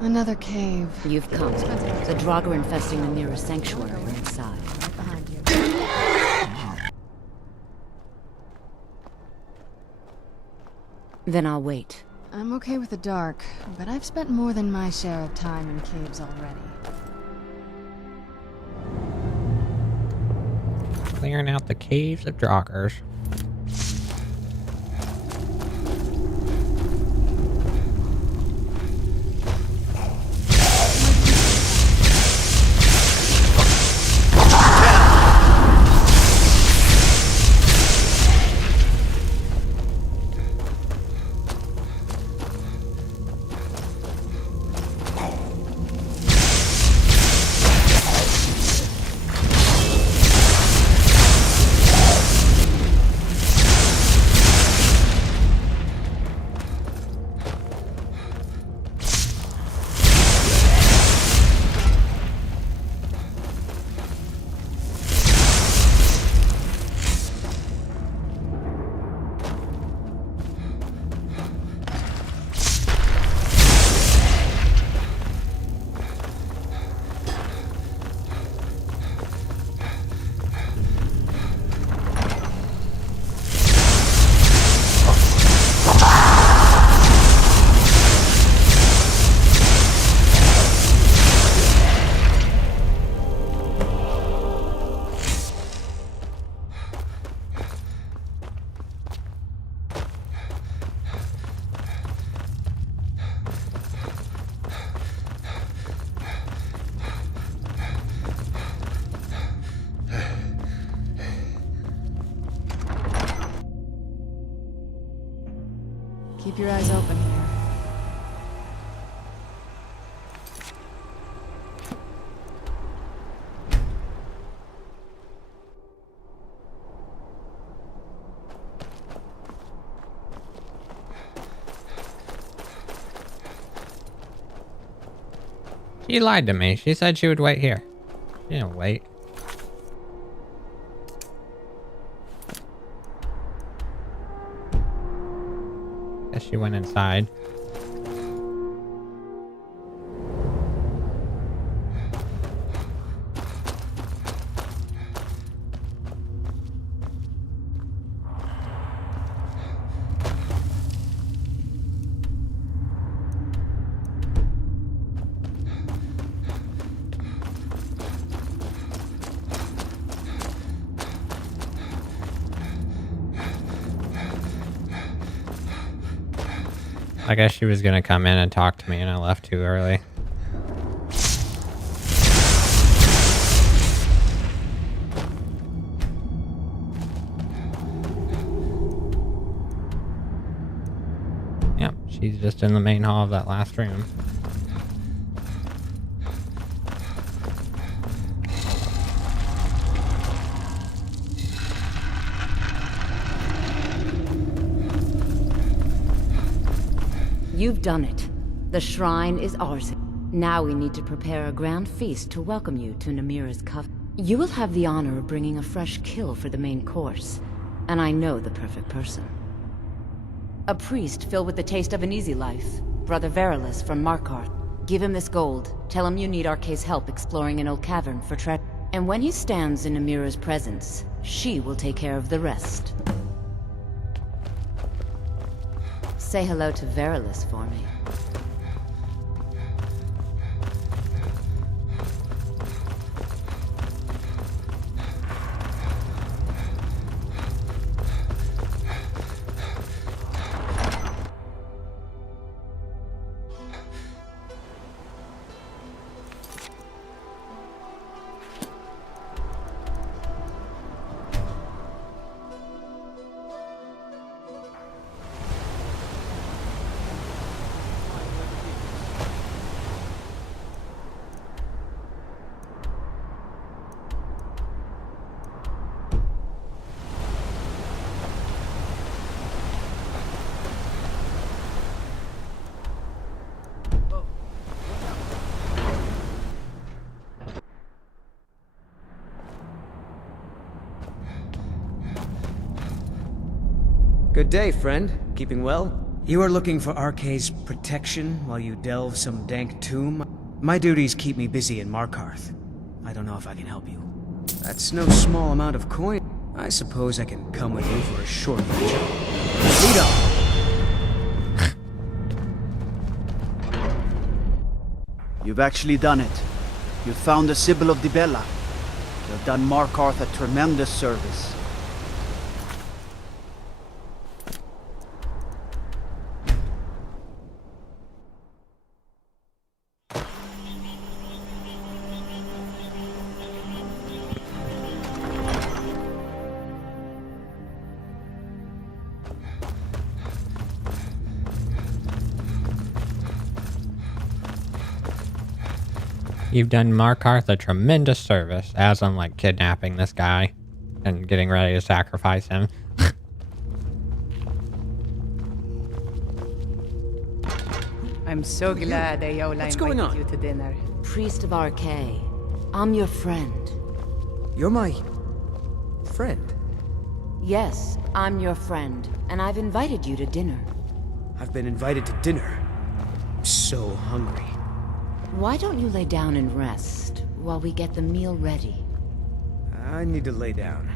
Another cave. You've come. The Draugr are infesting the nearest sanctuary are inside. Right behind you. Then I'll wait. I'm okay with the dark, but I've spent more than my share of time in caves already. Clearing out the caves of Draugrs. Keep your eyes open here. She lied to me. She said she would wait here. She didn't wait. guess she went inside. I guess she was gonna come in and talk to me and I left too early. Yep, she's just in the main hall of that last room. You've done it. The shrine is ours. Now we need to prepare a grand feast to welcome you to Namira's coven. You will have the honor of bringing a fresh kill for the main course. And I know the perfect person. A priest filled with the taste of an easy life. Brother Verilus from Markarth. Give him this gold. Tell him you need Arke's help exploring an old cavern for treasure. And when he stands in Namira's presence, she will take care of the rest. Say hello to Verilus for me. Good day, friend. Keeping well? You are looking for Arke's protection while you delve some dank tomb? My duties keep me busy in Markarth. I don't know if I can help you. That's no small amount of coin. I suppose I can come with you for a short venture. Lead on! You've actually done it. You've found the Sibyl of Dibella. You've done Markarth a tremendous service. You've done Markarth a tremendous service, as I'm like kidnapping this guy and getting ready to sacrifice him. I'm so glad Ayola invited you to dinner. Priest of Arke, I'm your friend. You're my... friend? Yes, I'm your friend, and I've invited you to dinner. I've been invited to dinner. I'm so hungry. Why don't you lay down and rest while we get the meal ready? I need to lay down.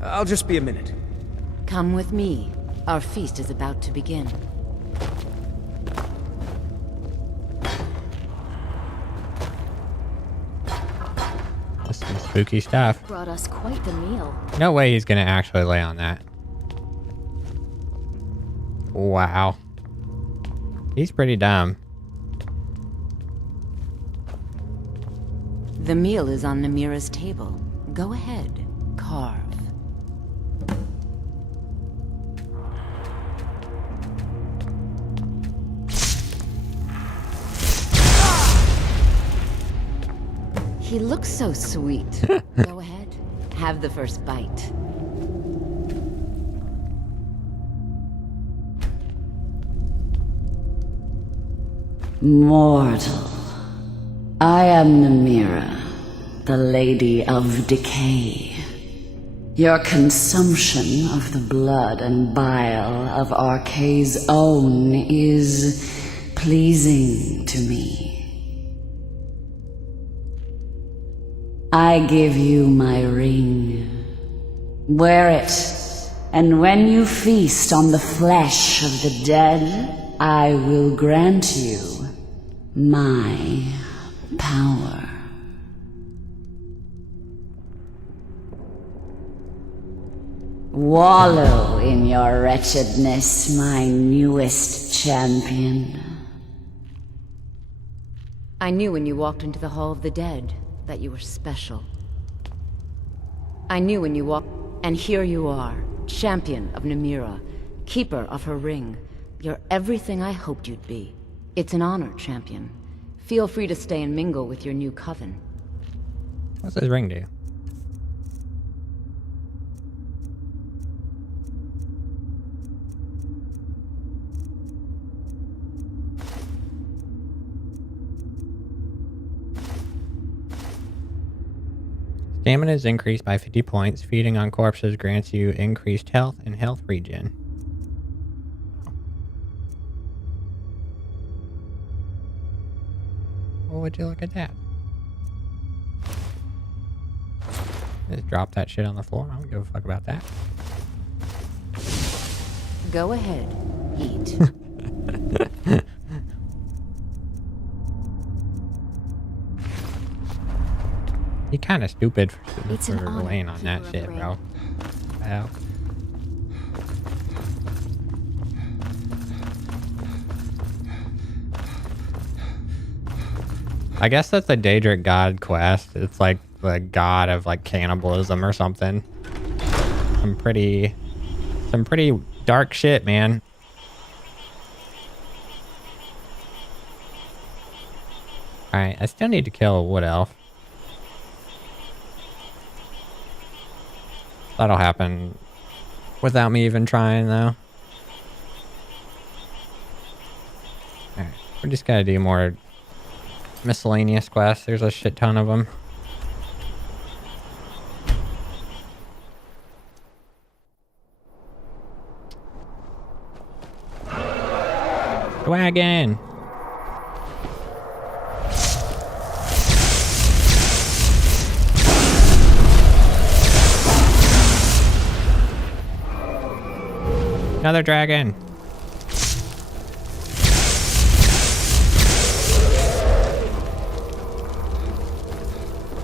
I'll just be a minute. Come with me. Our feast is about to begin. That's some spooky stuff. Brought us quite the meal. No way he's gonna actually lay on that. Wow. He's pretty dumb. The meal is on Namira's table. Go ahead, carve. He looks so sweet. Go ahead, have the first bite. Mortal. I am Namira, the Lady of Decay. Your consumption of the blood and bile of Arkay's own is pleasing to me. I give you my ring. Wear it, and when you feast on the flesh of the dead, I will grant you my power. Wallow in your wretchedness, my newest champion. I knew when you walked into the Hall of the Dead that you were special. I knew when you walked, and here you are, champion of Namira, keeper of her ring. You're everything I hoped you'd be. It's an honor, champion. Feel free to stay and mingle with your new coven. What's his ring do? Stamina is increased by 50 points. Feeding on corpses grants you increased health and health regen. Well, would you look at that? Just drop that shit on the floor. I don't give a fuck about that. Go ahead, eat. You're kind of stupid It's for an honor, laying on that keeper shit, of the bro. Well. I guess that's a Daedric god quest. It's like the god of like cannibalism or something. Some pretty dark shit, man. Alright, I still need to kill a wood elf. That'll happen without me even trying, though. Alright, we just gotta do more miscellaneous quests. There's a shit ton of them. Wagon! Another dragon.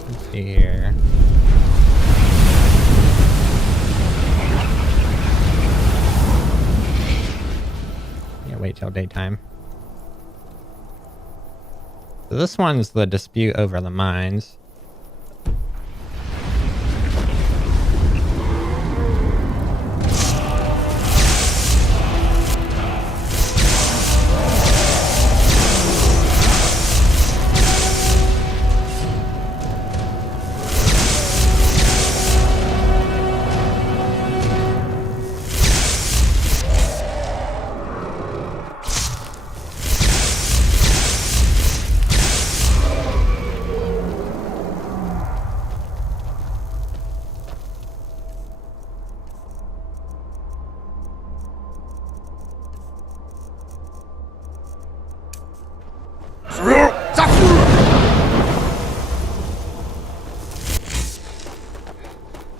Let's see here. Yeah, wait till daytime. So this one's the dispute over the mines.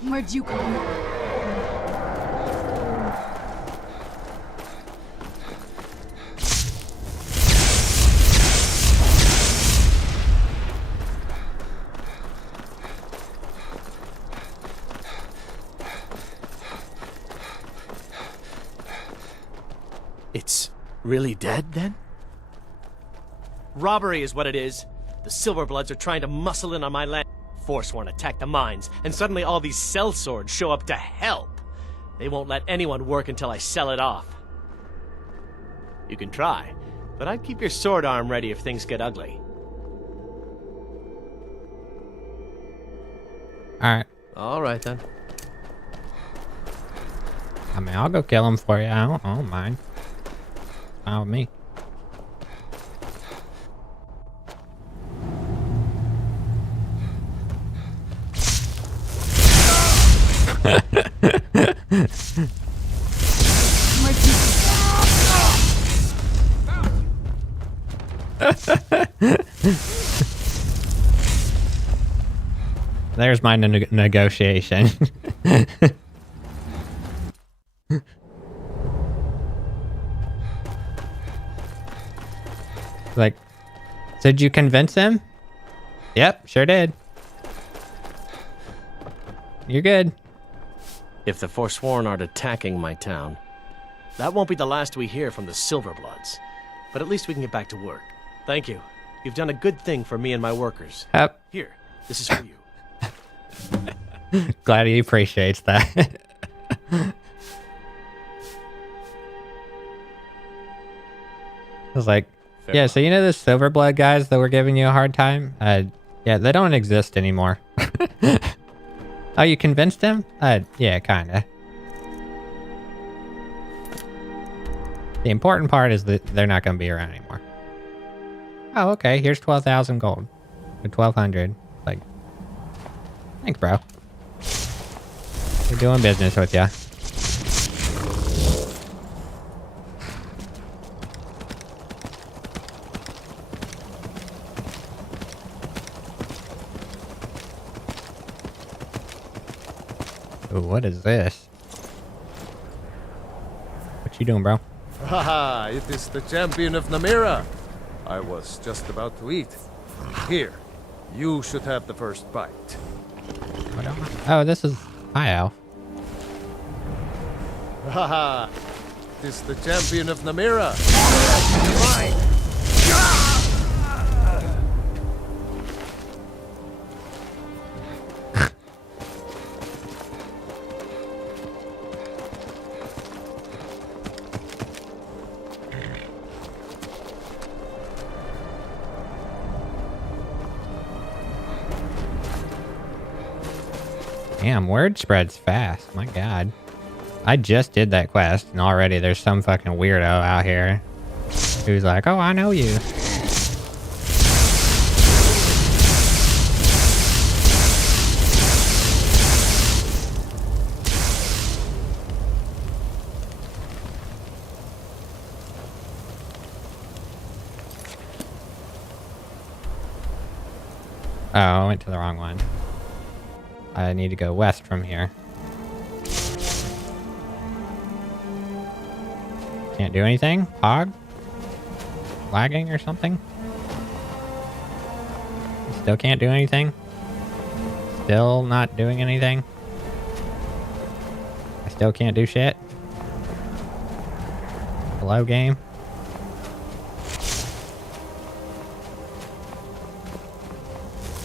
Where'd you come from? It's really dead, then? Robbery is what it is. The Silverbloods are trying to muscle in on my land. Forsworn attack the mines, and suddenly all these sellswords show up to help. They won't let anyone work until I sell it off. You can try, but I'd keep your sword arm ready if things get ugly. Alright. Alright then. I mean, I'll go kill him for you. I don't mind. Fine with me. there's my negotiation. Like, did you convince him? Yep, sure did. You're good. If the Forsworn aren't attacking my town, that won't be the last we hear from the Silverbloods. But at least we can get back to work. Thank you. You've done a good thing for me and my workers. Yep. Here, this is for you. Glad he appreciates that. I was like, yeah, so you know the Silverblood guys that were giving you a hard time? Yeah, they don't exist anymore. Oh, you convinced him? Yeah, kinda. The important part is that they're not gonna be around anymore. Oh, okay, here's 12,000 gold. Or 1,200. Like, thanks, bro. We're doing business with ya. Ooh, what is this? What you doing, bro? Haha, it is the champion of Namira. I was just about to eat. Here, you should have the first bite. Oh, this is High Elf. Haha, it is the champion of Namira. Damn, word spreads fast. My god. I just did that quest, and already there's some fucking weirdo out here who's like, oh, I know you. Oh, I went to the wrong one. I need to go west from here. Can't do anything? Hog? Lagging or something? Still can't do anything? Still not doing anything? I still can't do shit? Hello, game?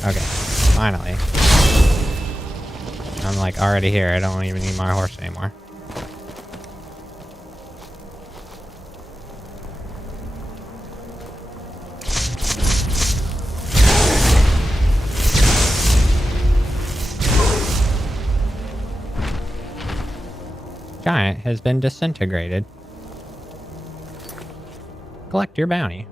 Okay, finally. I'm like already here. I don't even need my horse anymore. Giant has been disintegrated. Collect your bounty.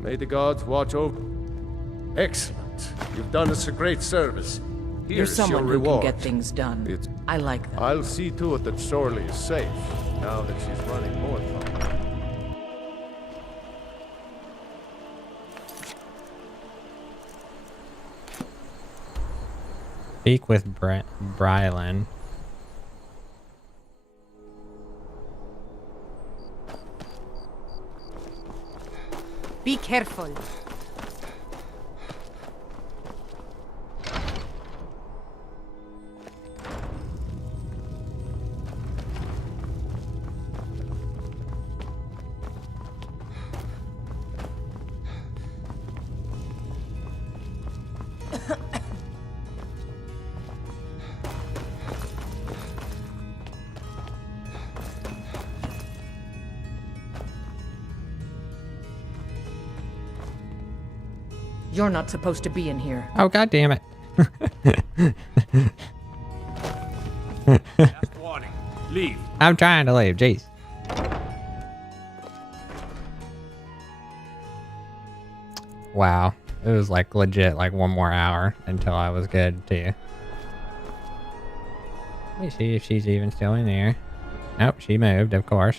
May the gods watch over. Excellent. You've done us a great service. You're Here's someone your who reward. can get things done. I like that. I'll see to it that Sorley is safe, now that she's running Morthal. Speak with Brylan. Be careful. You're not supposed to be in here. Oh, god damn it. Last warning. Leave. I'm trying to leave. Jeez. Wow. It was like legit like one more hour until I was good too. Let me see if she's even still in there. Nope, she moved, of course.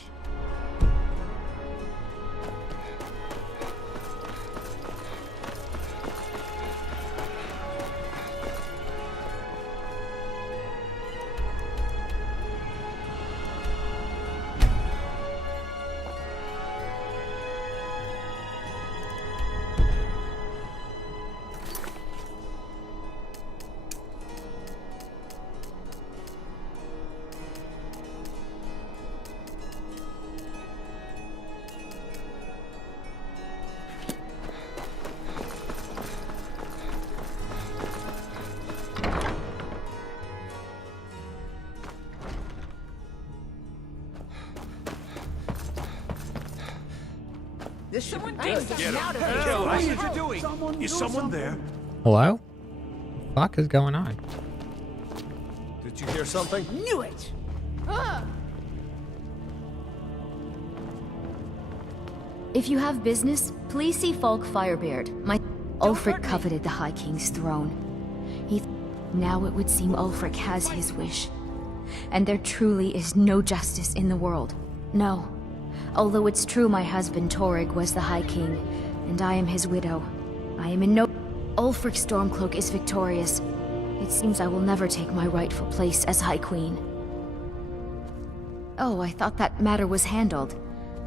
This should be Get him. What are you doing? Is someone there? Hello? What the fuck is going on? Did you hear something? Knew it! If you have business, please see Falk Firebeard. My Ulfric coveted the High King's throne. Now it would seem Ulfric has his wish. And there truly is no justice in the world. No. Although it's true my husband Torrig was the High King, and I am his widow. I am in no... Ulfric Stormcloak is victorious. It seems I will never take my rightful place as High Queen. Oh, I thought that matter was handled.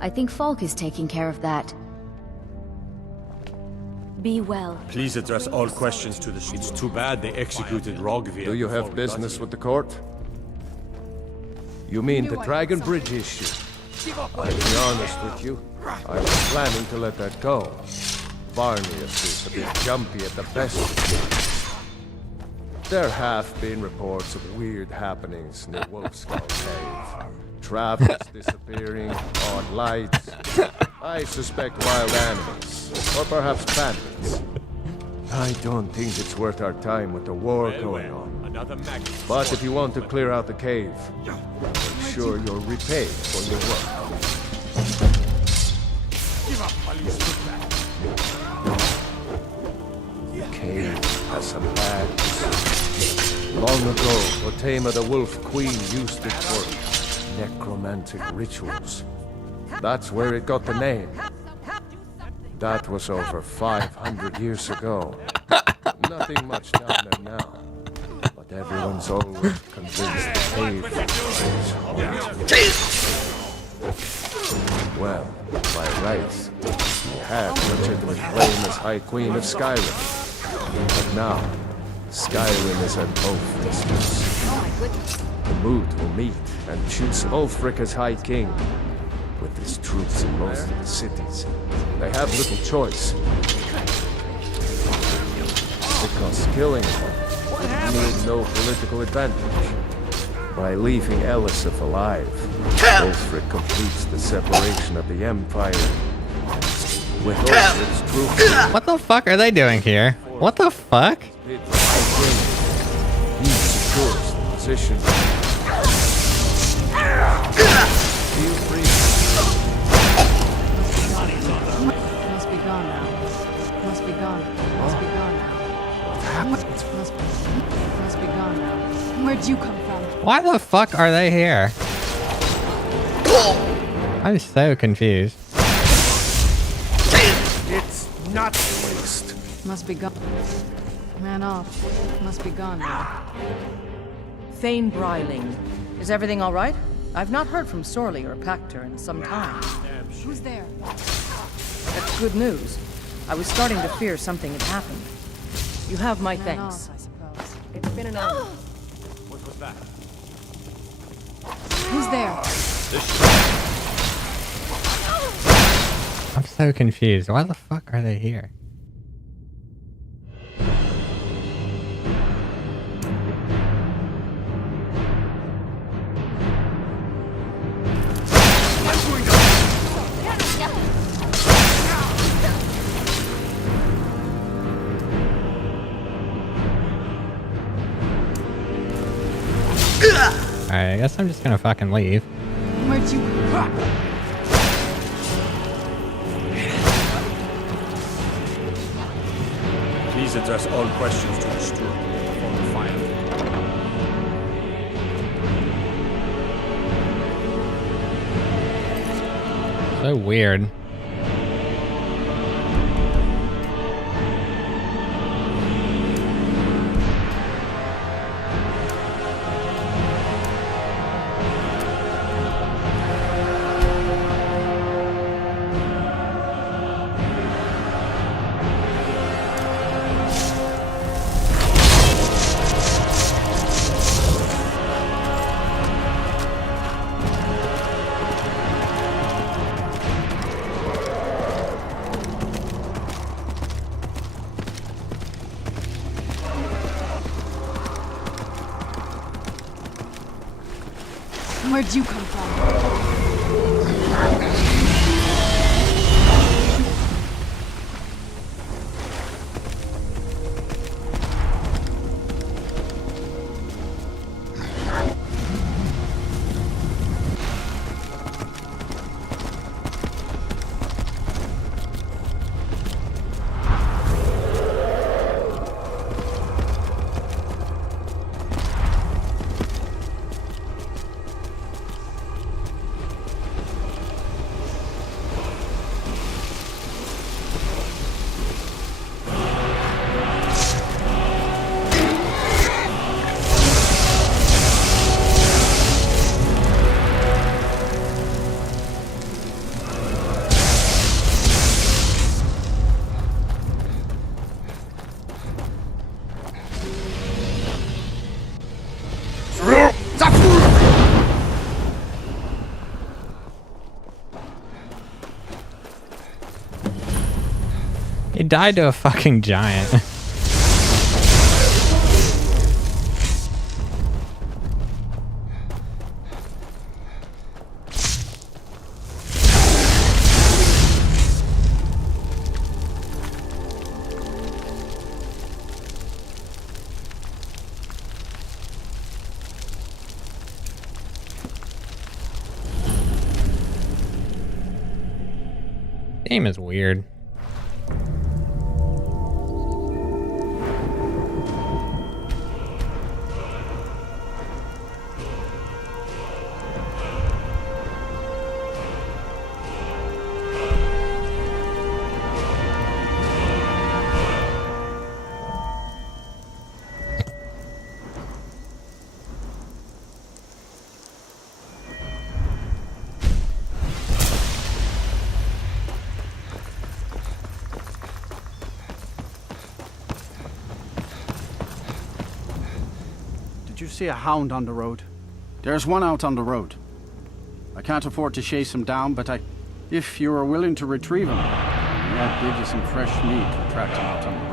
I think Falk is taking care of that. Be well. Please address all questions to the... It's too bad they executed Rogvir. Do you have business with the court? You mean the Dragon Bridge issue? I'll be honest with you. I was planning to let that go. Barnius is a bit jumpy at the best. There have been reports of weird happenings near Wolfskull Cave. Travelers disappearing, odd lights. I suspect wild animals, or perhaps bandits. I don't think it's worth our time with the war going on. But if you want to clear out the cave, make sure you're repaid for your work. The cave has some bad history. Long ago, Otema the Wolf Queen used it for necromantic rituals. That's where it got the name. That was over 500 years ago. Nothing much down there now. But everyone's always convinced the cave is haunted. Well, by rights, you have legitimate claim as High Queen of Skyrim. But now, Skyrim is at both districts. The Moot will meet and choose Ulfric as High King. With his troops in most of the cities, they have little choice. Because killing him would yield no political advantage. By leaving Elisif alive, Ulfric completes the separation of the Empire. With Ulfric's troops... What the fuck are they doing here? What the fuck? He secures the position. Feel free. Must be gone now. Must be gone. Must be gone now. What happened? Must be gone now. Where'd you come from? Why the fuck are they here? I'm so confused. It's not waste. Must be gone. Man off. Must be gone now. Thane Bryling. Is everything all right? I've not heard from Sorley or Pactor in some time. Who's there? That's good news. I was starting to fear something had happened. You have my Man thanks. off, I suppose. It's been an honor. What was that? Who's there? I'm so confused. Why the fuck are they here? Ugh! Alright, I guess I'm just gonna fucking leave. Where'd you... Please address all questions to the steward before the fire. So weird. Where'd you come from? He died to a fucking giant. Game is weird. Did you see a hound on the road? There's one out on the road. I can't afford to chase him down, but if you are willing to retrieve him, I'll give you some fresh meat to track him out on the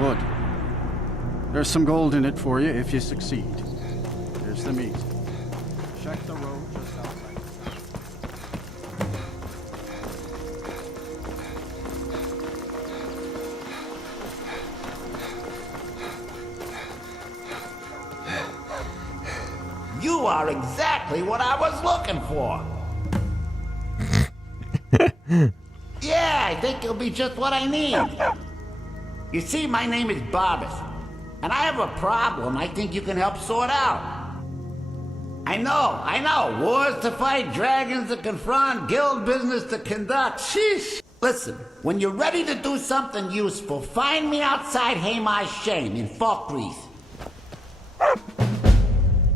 road. Good. There's some gold in it for you if you succeed. Here's the meat. Check the road just outside. You are exactly what I was looking for. Yeah, I think you'll be just what I need. You see, my name is Barbas, and I have a problem I think you can help sort out. I know. Wars to fight, dragons to confront, guild business to conduct. Sheesh. Listen, when you're ready to do something useful, find me outside Haymar's Shame in Falkreath.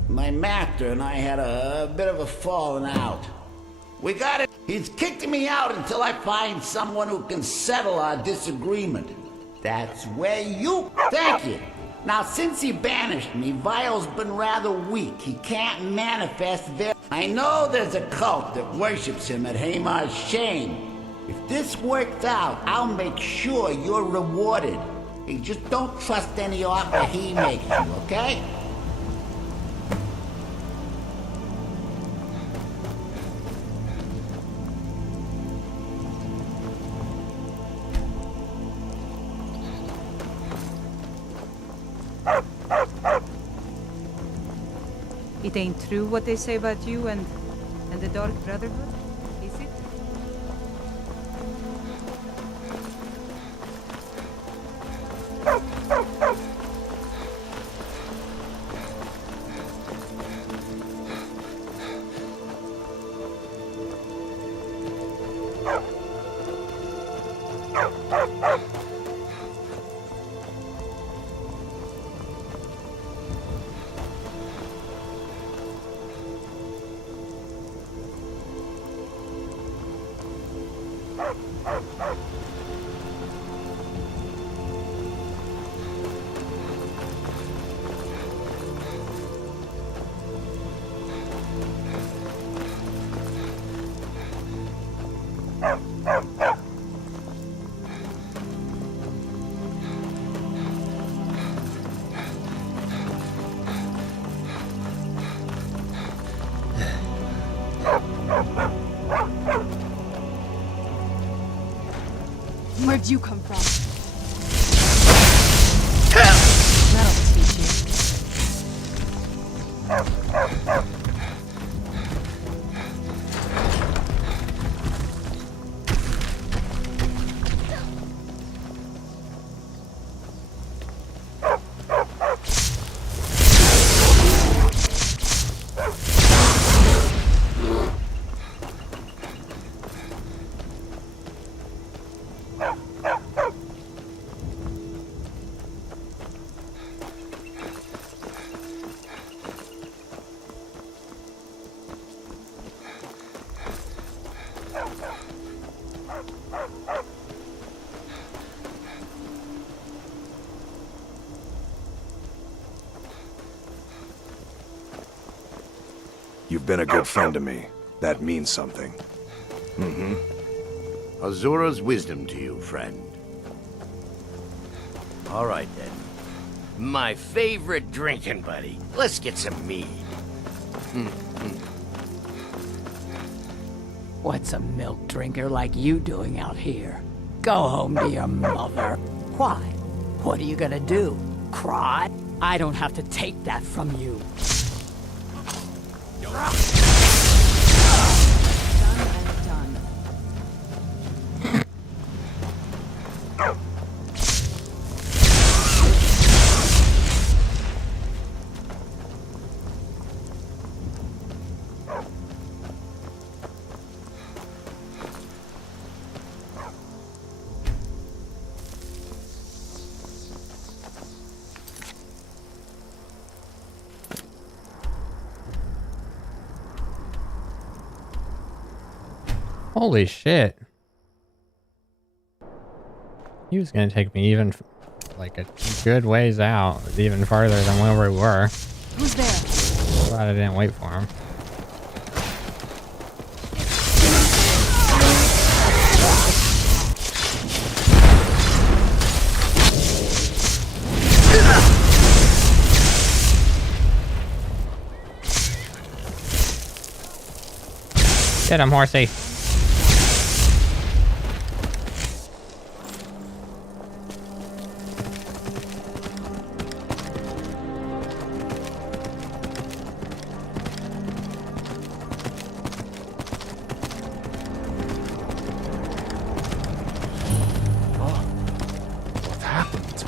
My master and I had a bit of a falling out. We got it. He's kicked me out until I find someone who can settle our disagreement. That's where you... Thank you. Now, since he banished me, Vile's been rather weak. He can't manifest very... I know there's a cult that worships him at Haymar's Shame. If this works out, I'll make sure you're rewarded. Hey, just don't trust any offer he makes you, okay? It ain't true what they say about you and the Dark Brotherhood, is it? Where'd you come from? You've been a good friend to me. That means something. Mm-hmm. Azura's wisdom to you, friend. All right, then. My favorite drinking buddy. Let's get some mead. What's a milk drinker like you doing out here? Go home to your mother. Why? What are you gonna do? Cry? I don't have to take that from you. Holy shit. He was gonna take me even like a good ways out, even farther than where we were. Who's there? Glad I didn't wait for him. Get him, horsey. What happened?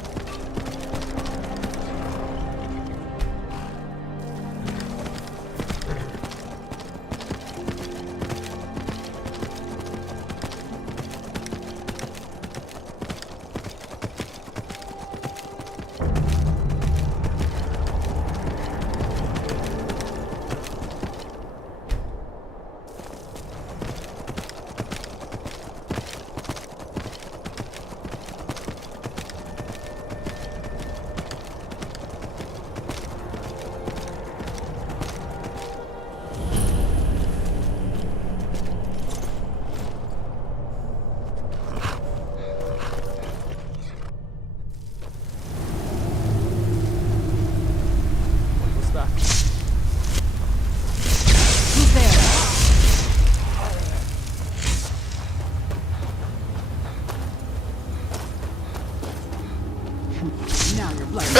Now you're bloody.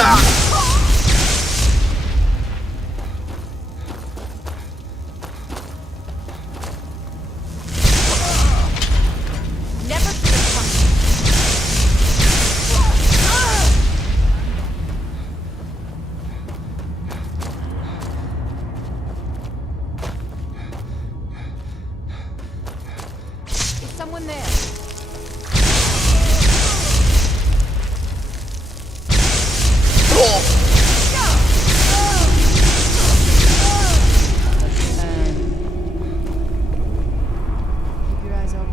Never should have come. Is someone there? Keep your eyes open.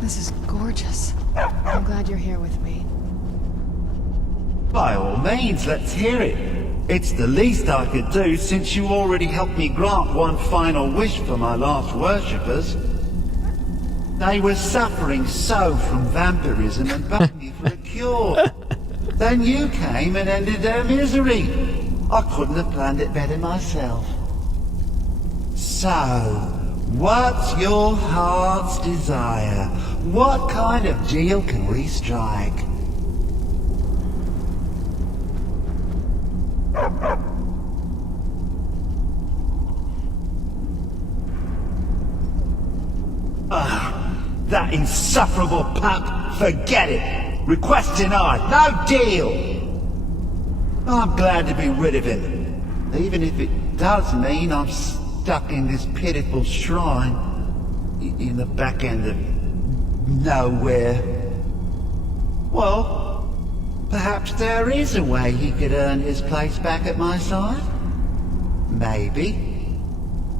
This is gorgeous. I'm glad you're here with me. By all means, let's hear it. It's the least I could do since you already helped me grant one final wish for my last worshippers. They were suffering so from vampirism and begged me for a cure. Then you came and ended their misery. I couldn't have planned it better myself. So, what's your heart's desire? What kind of deal can we strike? That insufferable pup, forget it. Request denied, no deal. I'm glad to be rid of him, even if it does mean I'm stuck in this pitiful shrine in the back end of nowhere. Well, perhaps there is a way he could earn his place back at my side. Maybe,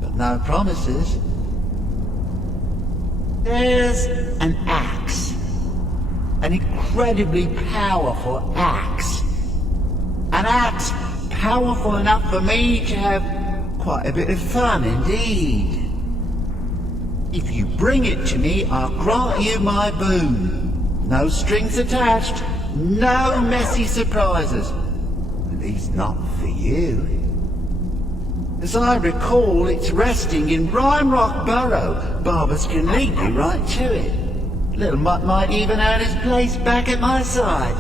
but no promises. There's an axe. An incredibly powerful axe. An axe powerful enough for me to have quite a bit of fun indeed. If you bring it to me, I'll grant you my boon. No strings attached, no messy surprises. At least not for you. As I recall, it's resting in Rhymerock Burrow. Barbers can lead you right to it. Little Mutt might even earn his place back at my side.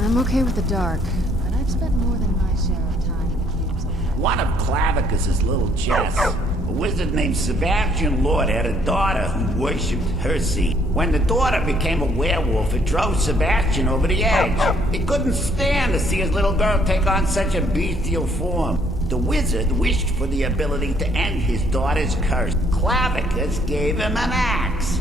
I'm okay with the dark, but I've spent more than my share of time in the caves. One of Clavicus's little chests. A wizard named Sebastian Lord had a daughter who worshipped her seed. When the daughter became a werewolf, it drove Sebastian over the edge. He couldn't stand to see his little girl take on such a bestial form. The wizard wished for the ability to end his daughter's curse. Clavicus gave him an axe.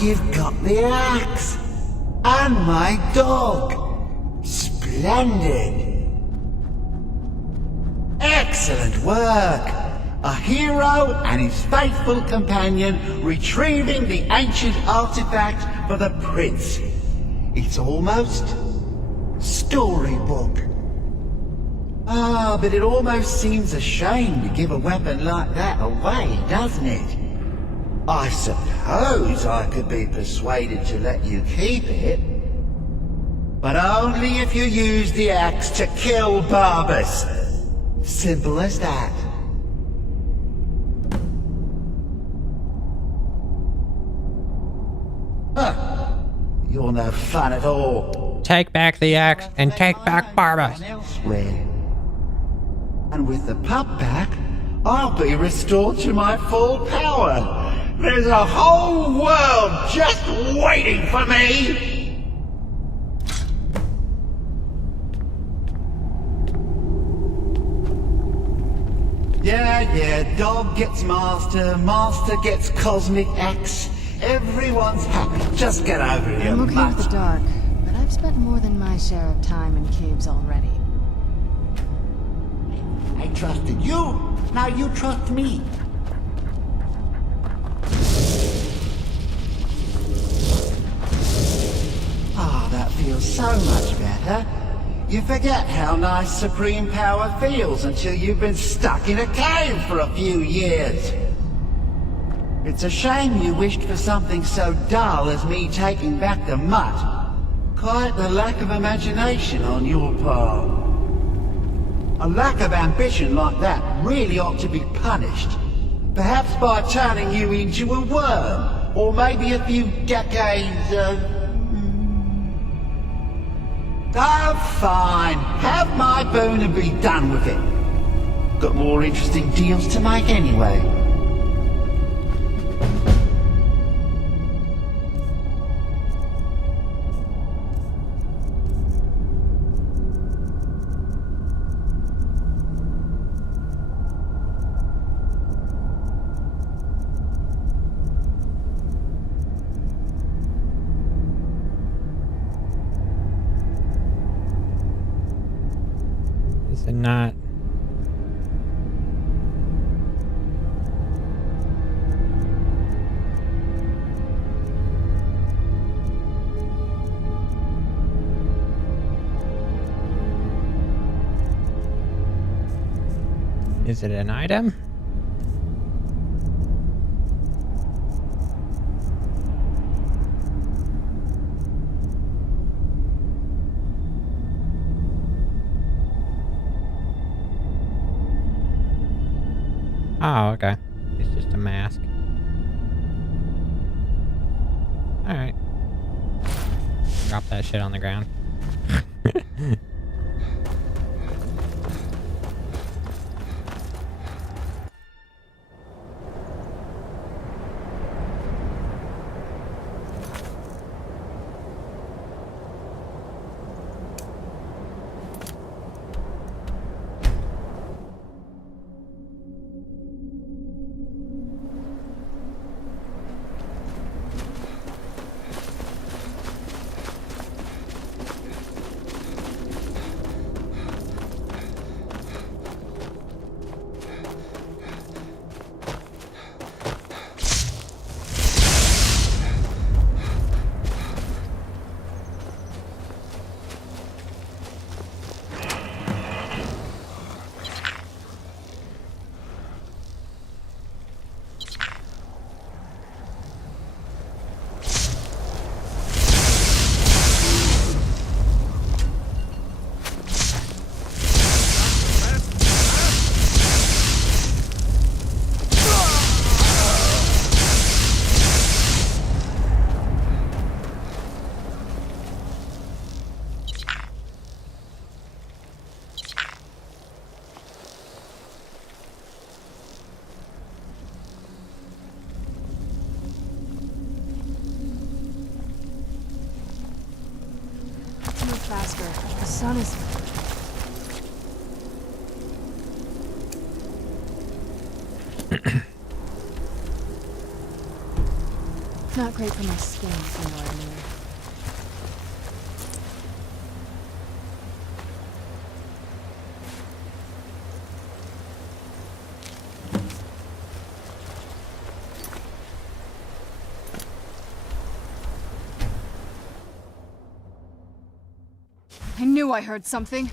you've got the axe. And my dog. Splendid. Excellent work. A hero and his faithful companion retrieving the ancient artifact for the prince. It's almost storybook. Ah, but it almost seems a shame to give a weapon like that away, doesn't it? I suppose I could be persuaded to let you keep it. But only if you use the axe to kill Barbas. Simple as that. Huh. You're no fun at all. Take back the axe and take back Barbas. Elsewhere. And with the pup back, I'll be restored to my full power. There's a whole world just waiting for me. Yeah, dog gets master, master gets cosmic axe. Everyone's happy. Just get over here. I'm okay with the dark, but I've spent more than my share of time in caves already. I trusted you. Now you trust me. Ah, that feels so much better. You forget how nice supreme power feels until you've been stuck in a cave for a few years. It's a shame you wished for something so dull as me taking back the mutt. Quite the lack of imagination on your part. A lack of ambition like that really ought to be punished. Perhaps by turning you into a worm, or maybe a few decades of... Oh, fine. Have my boon and be done with it. Got more interesting deals to make anyway. Is it not? Is it an item? Oh, okay. It's just a mask. Alright. Drop that shit on the ground. Faster. The sun is... Not great for my skin, if you know what I mean. I knew I heard something.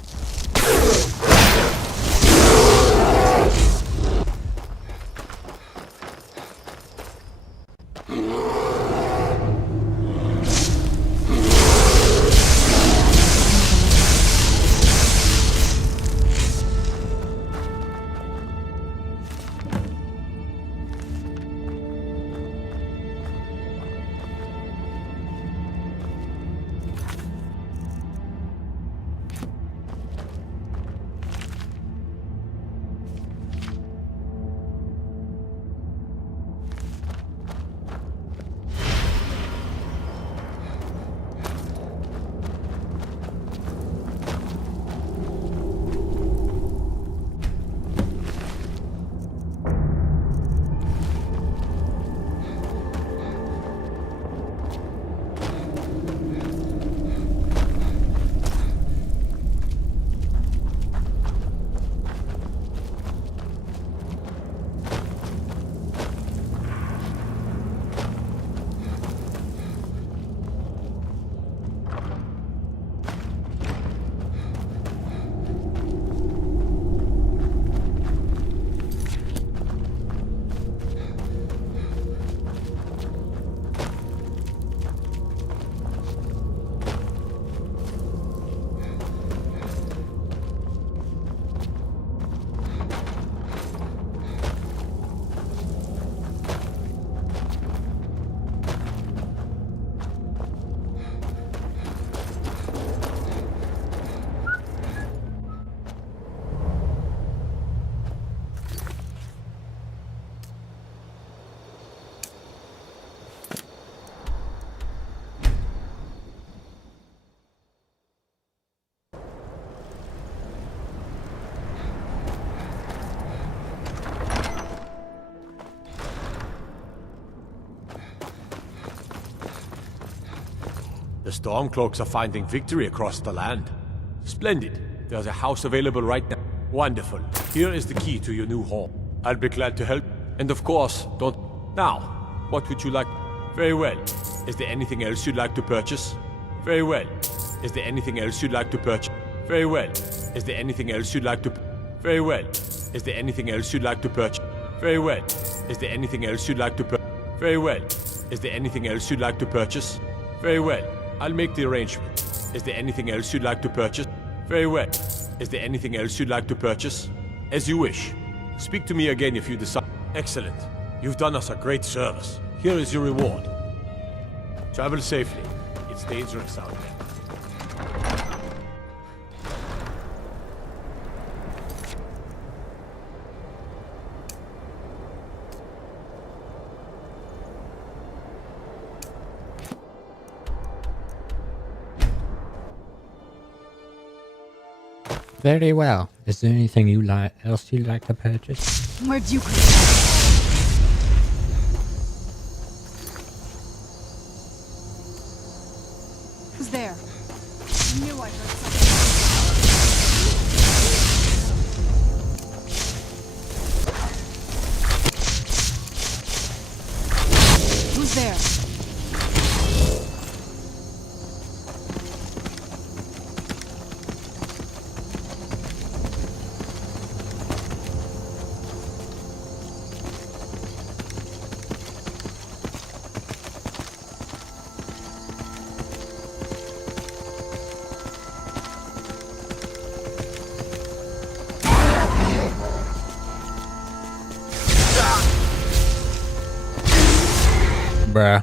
The Stormcloaks are finding victory across the land. Splendid. There's a house available right now. Wonderful. Here is the key to your new home. I'll be glad to help. And of course, don't... Now, what would you like? Very well. Is there anything else you'd like to purchase? Very well. Is there anything else you'd like to purchase? Very well. Is there anything else you'd like to... Very well. Is there anything else you'd like to purchase? Very well. Is there anything else you'd like to purchase? Very well. Is there anything else you'd like to purchase? Very well. I'll make the arrangement. Is there anything else you'd like to purchase? Very well. Is there anything else you'd like to purchase? As you wish. Speak to me again if you decide. Excellent. You've done us a great service. Here is your reward. Travel safely. It's dangerous out there. Very well. Is there anything else you'd like to purchase? Where'd you come from? Who's there? I knew I heard something. Who's there? Bruh.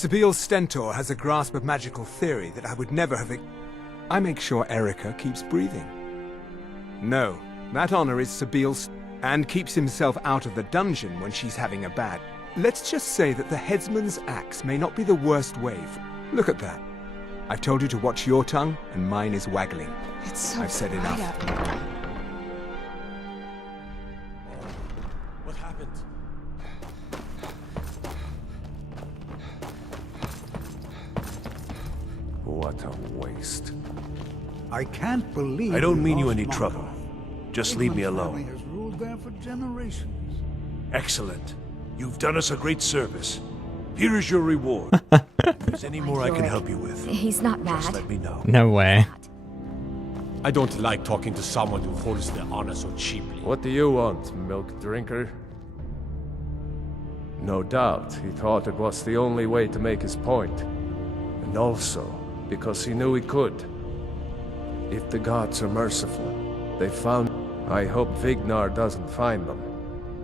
Sabine Stentor has a grasp of magical theory that I would never have... I make sure Erica keeps breathing. No, that honor is Sabile's, and keeps himself out of the dungeon when she's having a bad... Let's just say that the headsman's axe may not be the worst way. Look at that. I've told you to watch your tongue, and mine is waggling. It's so I've said enough. What happened? What a waste. I can't believe... I don't mean you any lost trouble. Markov. Just leave me Igman's alone. family has ruled there for generations. Excellent. You've done us a great service. Here is your reward. If there's any more I can help you with, He's not just mad. let me know. No way. I don't like talking to someone who holds their honor so cheaply. What do you want, milk drinker? No doubt, he thought it was the only way to make his point. And also, because he knew he could. If the gods are merciful, they found... I hope Vignar doesn't find them.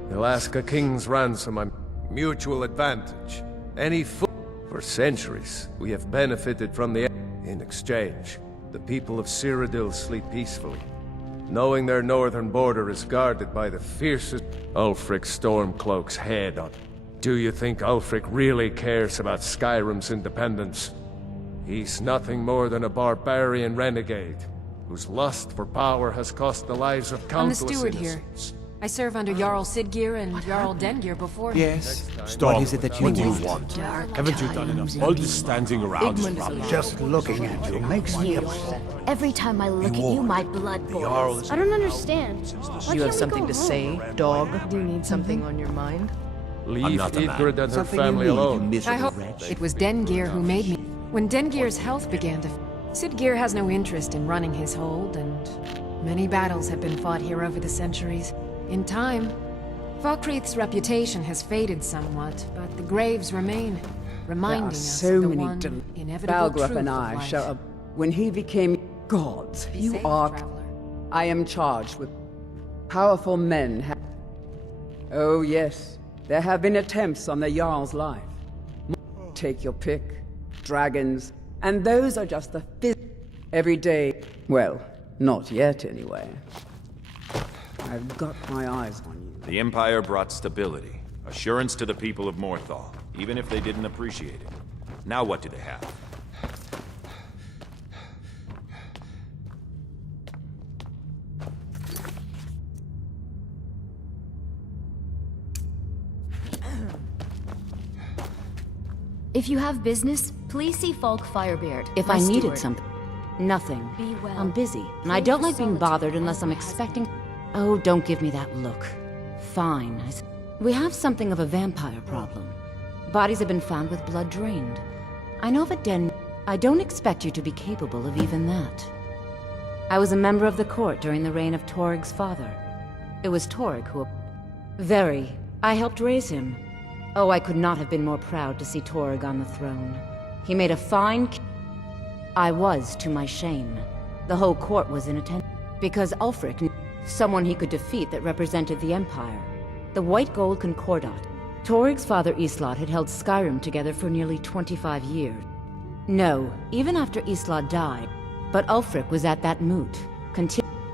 He'll ask a king's ransom and mutual advantage. Any fool. For centuries, we have benefited from the... In exchange, the people of Cyrodiil sleep peacefully, knowing their northern border is guarded by the fiercest... Ulfric Stormcloak's head on. Do you think Ulfric really cares about Skyrim's independence? He's nothing more than a barbarian renegade, whose lust for power has cost the lives of I'm the countless steward here. innocents. I serve under Jarl Sidgeir and Jarl Dengir before. Yes. Stop. What is it that you What do you want? want? Haven't you done enough? All this standing around is rubbish. Just looking at you makes me upset. Every time I look at you, my blood boils. I don't understand. Why You have can't we something go to home? say, dog? Do you need something on your mind? Leave not a man. Ygritte and her family alone. I hope it was Dengir who made me. When Dengir's health began to... Sidgeir has no interest in running his hold, and many battles have been fought here over the centuries. In time, Falkreath's reputation has faded somewhat, but the graves remain, reminding us so of the many one inevitable Balgruuf truth and of I life. shall... When he became gods, Be you safe, are... traveler. I am charged with... Powerful men have... Oh yes, there have been attempts on the Jarl's life. Take your pick. Dragons. And those are just the every day. Well, not yet anyway. I've got my eyes on you. The Empire brought stability, assurance to the people of Morthal, even if they didn't appreciate it. Now what do they have? If you have business, please see Falk Firebeard. If my I needed steward. something. Nothing. Be well. I'm busy, and I don't like being bothered unless I'm expecting... Oh, don't give me that look. Fine. We have something of a vampire problem. Bodies have been found with blood drained. I know of a den... I don't expect you to be capable of even that. I was a member of the court during the reign of Toryg's father. It was Toryg who... Very. I helped raise him. Oh, I could not have been more proud to see Toryg on the throne. He made a fine... I was, to my shame. The whole court was in attendance. Because Ulfric knew someone he could defeat that represented the Empire. The White Gold Concordat. Toryg's father Islot had held Skyrim together for nearly 25 years. No, even after Islot died. But Ulfric was at that moot.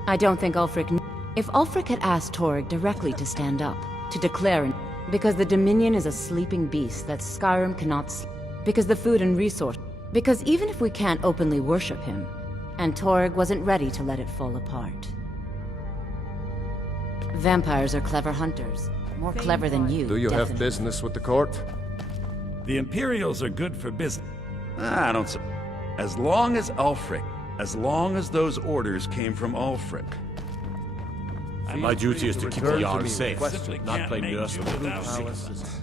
I don't think Ulfric knew. If Ulfric had asked Toryg directly to stand up, to declare an... Because the Dominion is a sleeping beast that Skyrim cannot sleep. Because the food and resource... Because even if we can't openly worship him, and Toryg wasn't ready to let it fall apart. Vampires are clever hunters. More clever than you, Do you have definitely. business with the court? The Imperials are good for business. I don't say. As long as Ulfric, as long as those orders came from Ulfric. And my duty is to keep the Jarl safe, not play make nurse do with the without palace.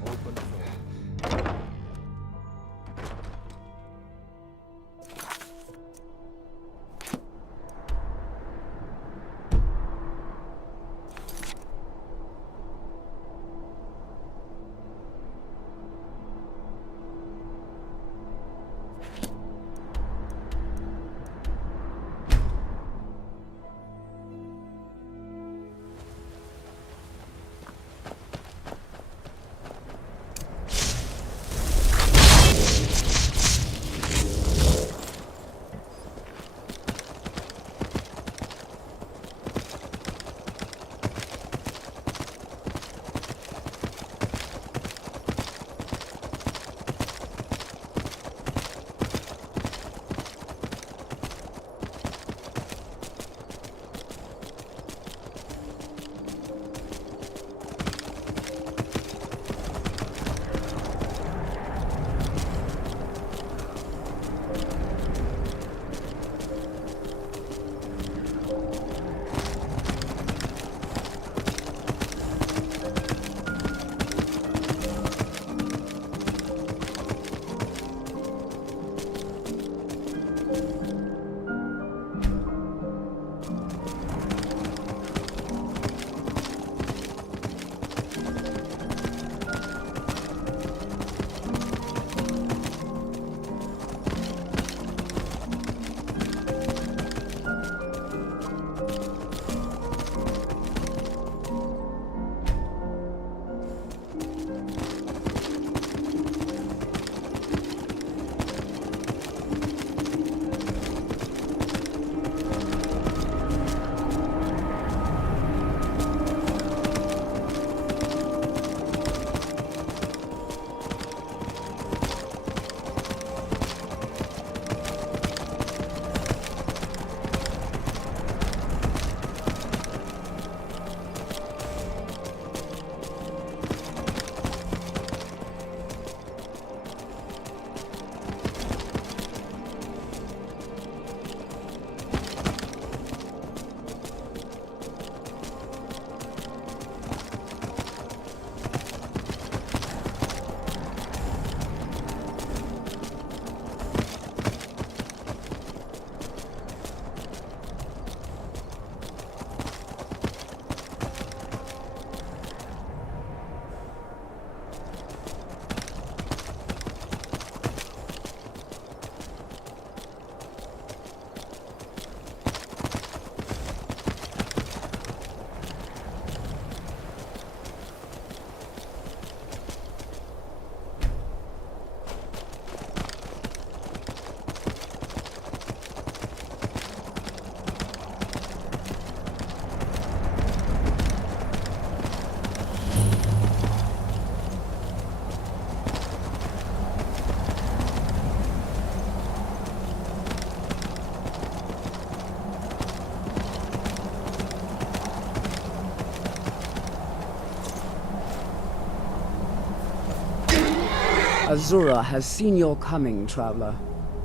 Azura has seen your coming, traveler.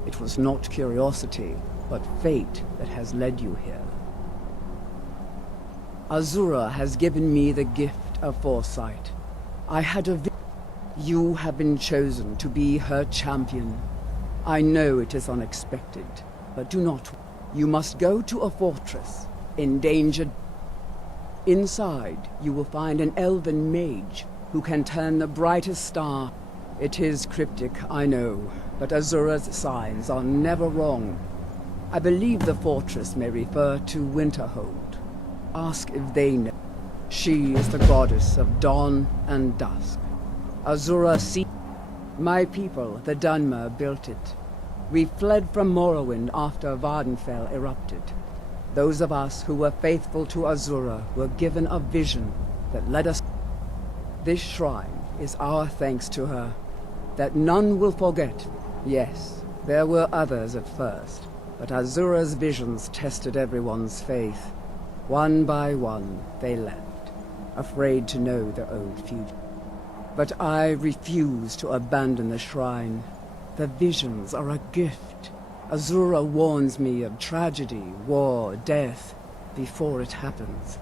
It was not curiosity, but fate that has led you here. Azura has given me the gift of foresight. I had a You have been chosen to be her champion. I know it is unexpected, but do not. You must go to a fortress, endangered. Inside, you will find an elven mage who can turn the brightest star. It is cryptic, I know, but Azura's signs are never wrong. I believe the fortress may refer to Winterhold. Ask if they know. She is the goddess of dawn and dusk. Azura see. My people, the Dunmer, built it. We fled from Morrowind after Vardenfell erupted. Those of us who were faithful to Azura were given a vision that led us. This shrine is our thanks to her, that none will forget. Yes, there were others at first, but Azura's visions tested everyone's faith. One by one, they left, afraid to know their own future. But I refuse to abandon the shrine. The visions are a gift. Azura warns me of tragedy, war, death, before it happens.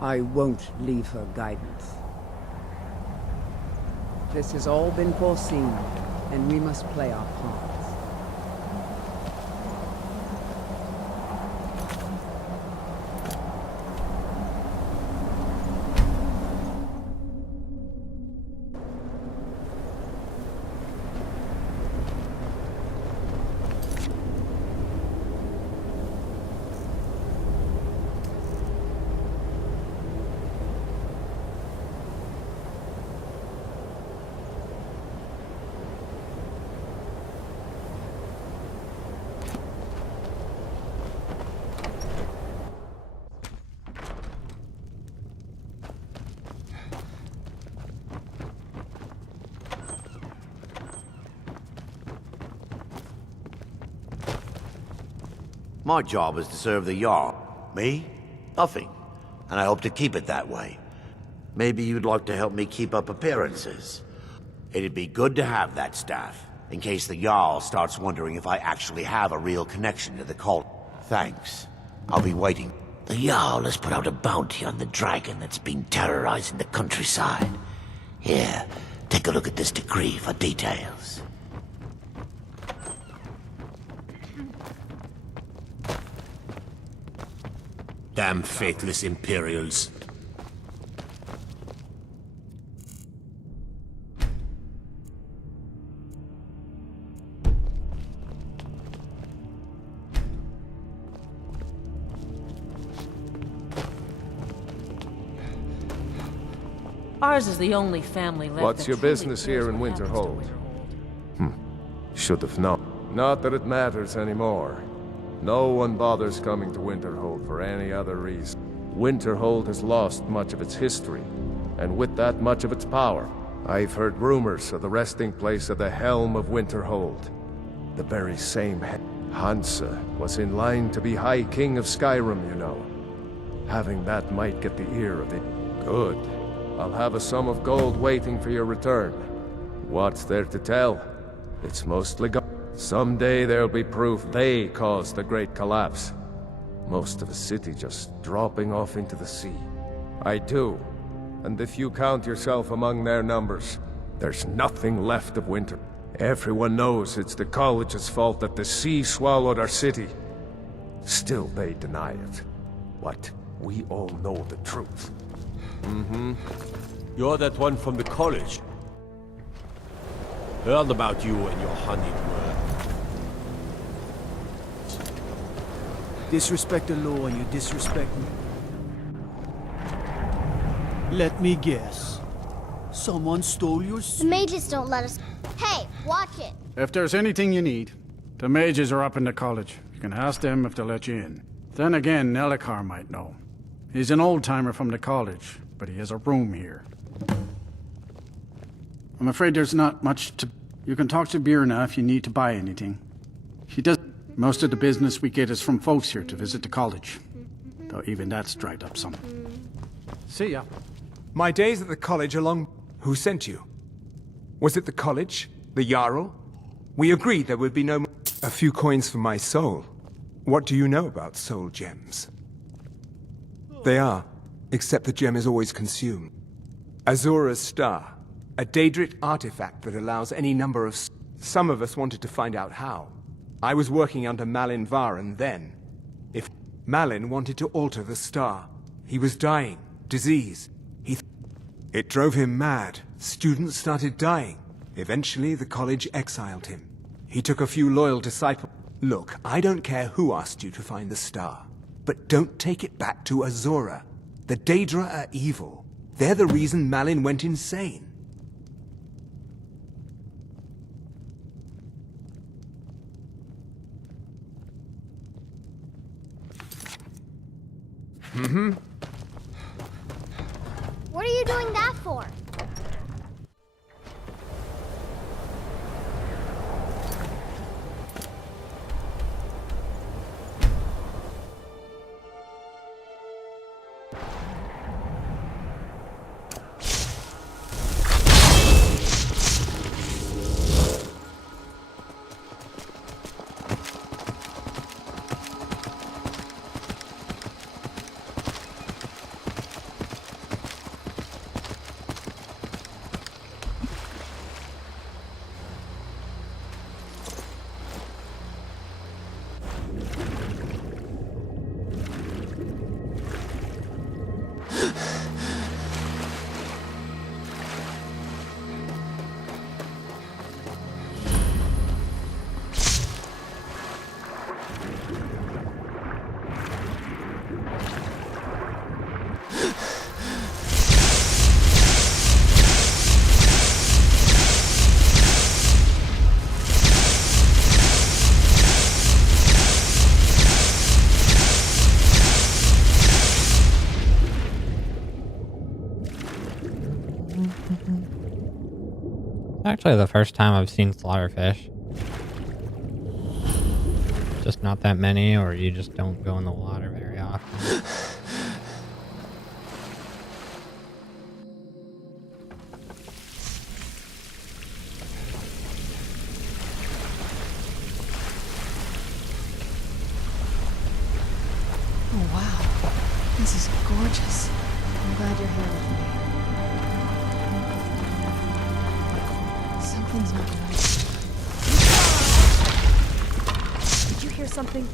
I won't leave her guidance. This has all been foreseen, and we must play our parts. My job is to serve the Jarl. Me? Nothing. And I hope to keep it that way. Maybe you'd like to help me keep up appearances. It'd be good to have that staff, in case the Jarl starts wondering if I actually have a real connection to the cult. Thanks. I'll be waiting. The Jarl has put out a bounty on the dragon that's been terrorizing the countryside. Here, take a look at this decree for details. Damn faithless Imperials. Ours is the only family left. What's your business here in Winterhold? Should have known. Not that it matters anymore. No one bothers coming to Winterhold for any other reason. Winterhold has lost much of its history, and with that much of its power. I've heard rumors of the resting place of the Helm of Winterhold. The very same Hansa was in line to be High King of Skyrim, you know. Having that might get the ear of the... Good. I'll have a sum of gold waiting for your return. What's there to tell? It's mostly gone. Someday there'll be proof they caused the Great Collapse. Most of the city just dropping off into the sea. I do. And if you count yourself among their numbers, there's nothing left of winter. Everyone knows it's the college's fault that the sea swallowed our city. Still they deny it. But we all know the truth. You're that one from the college. Heard about you and your honeyed word. Disrespect the law and you disrespect me. Let me guess. Someone stole your... The mages don't let us... Hey, watch it! If there's anything you need, the mages are up in the college. You can ask them if they'll let you in. Then again, Nelikar might know. He's an old-timer from the college, but he has a room here. I'm afraid there's not much to... You can talk to Birna if you need to buy anything. She does... Most of the business we get is from folks here to visit the college. Though even that's dried up some. See ya. My days at the college are long... Who sent you? Was it the college? The Jarl? We agreed there would be no more. A few coins for my soul. What do you know about soul gems? They are, except the gem is always consumed. Azura's Star, a Daedric artifact that allows any number of... Some of us wanted to find out how. I was working under Malin Varen then. If Malin wanted to alter the star, he was dying, disease. It drove him mad. Students started dying. Eventually, the college exiled him. He took a few loyal disciples. Look, I don't care who asked you to find the star, but don't take it back to Azura. The Daedra are evil. They're the reason Malin went insane. What are you doing that for? Actually, the first time I've seen slaughterfish. Just not that many, or you just don't go in the water very often. Oh, wow. This is gorgeous. I'm glad you're here with me. Something's not right. Did you hear something?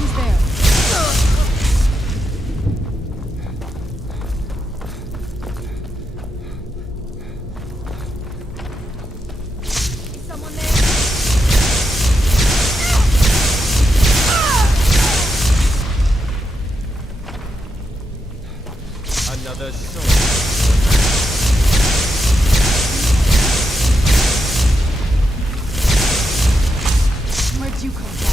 Who's there? Is someone there? Another soul. Where'd you come from?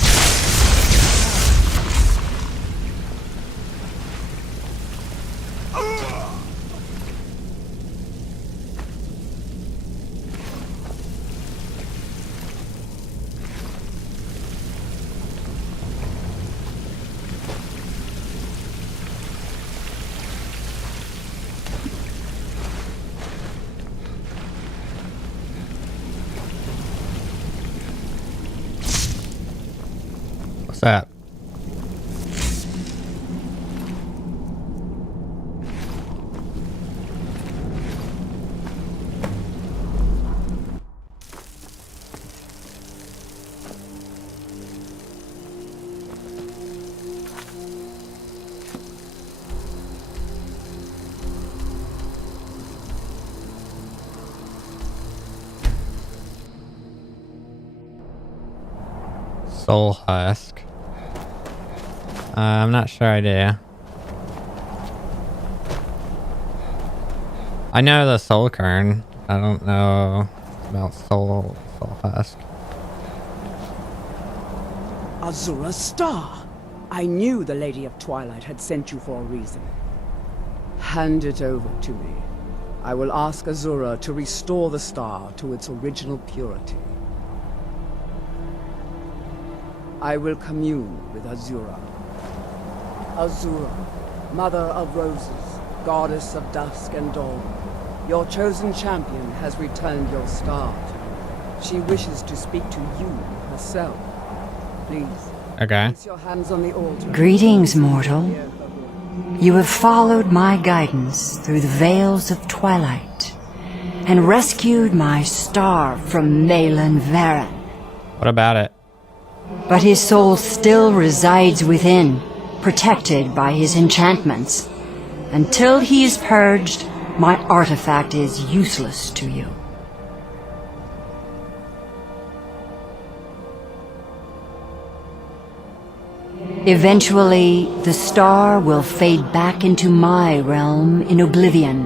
What's that? Soul husk. I'm not sure I do. I know the soul kern. I don't know about soul husk. Azura's star! I knew the Lady of Twilight had sent you for a reason. Hand it over to me. I will ask Azura to restore the star to its original purity. I will commune with Azura. Azura, Mother of Roses, Goddess of Dusk and Dawn, your chosen champion has returned your star to me. She wishes to speak to you herself. Please, place your hands on the altar. Greetings, mortal. You have followed my guidance through the veils of twilight and rescued my star from Malin Varen. What about it? But his soul still resides within, protected by his enchantments. Until he is purged, my artifact is useless to you. Eventually, the star will fade back into my realm in oblivion,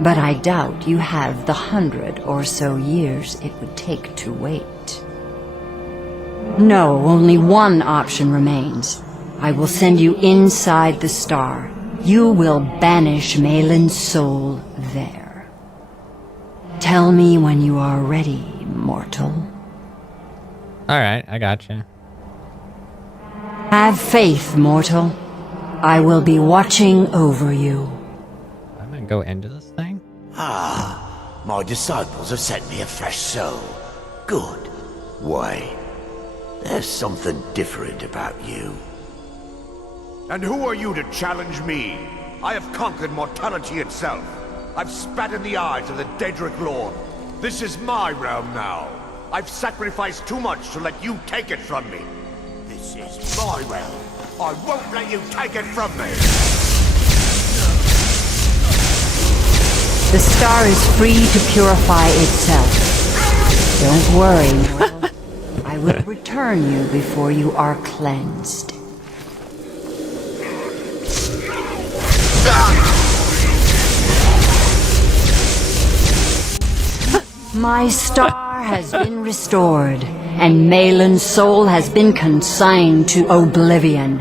but I doubt you have the 100 or so years it would take to wait. No, only one option remains. I will send you inside the star. You will banish Malin's soul there. Tell me when you are ready, mortal. Alright, I gotcha. Have faith, mortal. I will be watching over you. I'm gonna go into this thing? Ah, my disciples have sent me a fresh soul. Good. Why? There's something different about you. And who are you to challenge me? I have conquered mortality itself. I've spat in the eyes of the Daedric Lord. This is my realm now. I've sacrificed too much to let you take it from me. This is my realm. I won't let you take it from me. The star is free to purify itself. Don't worry, mortal. I will return you before you are cleansed. My star has been restored, and Malin's soul has been consigned to oblivion.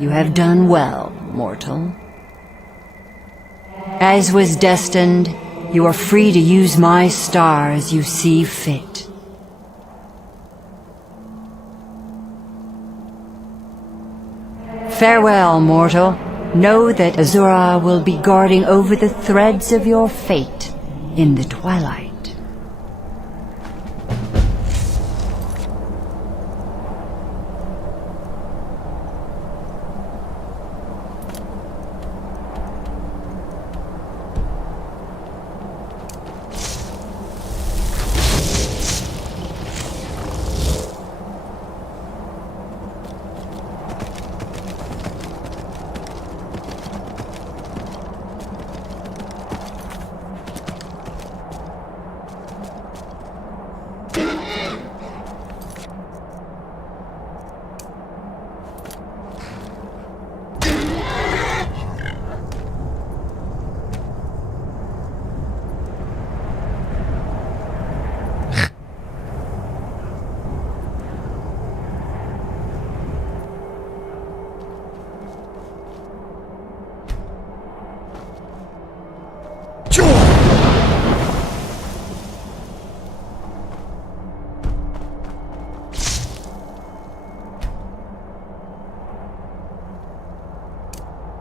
You have done well, mortal. As was destined, you are free to use my star as you see fit. Farewell, mortal. Know that Azura will be guarding over the threads of your fate in the twilight.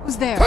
Who's there?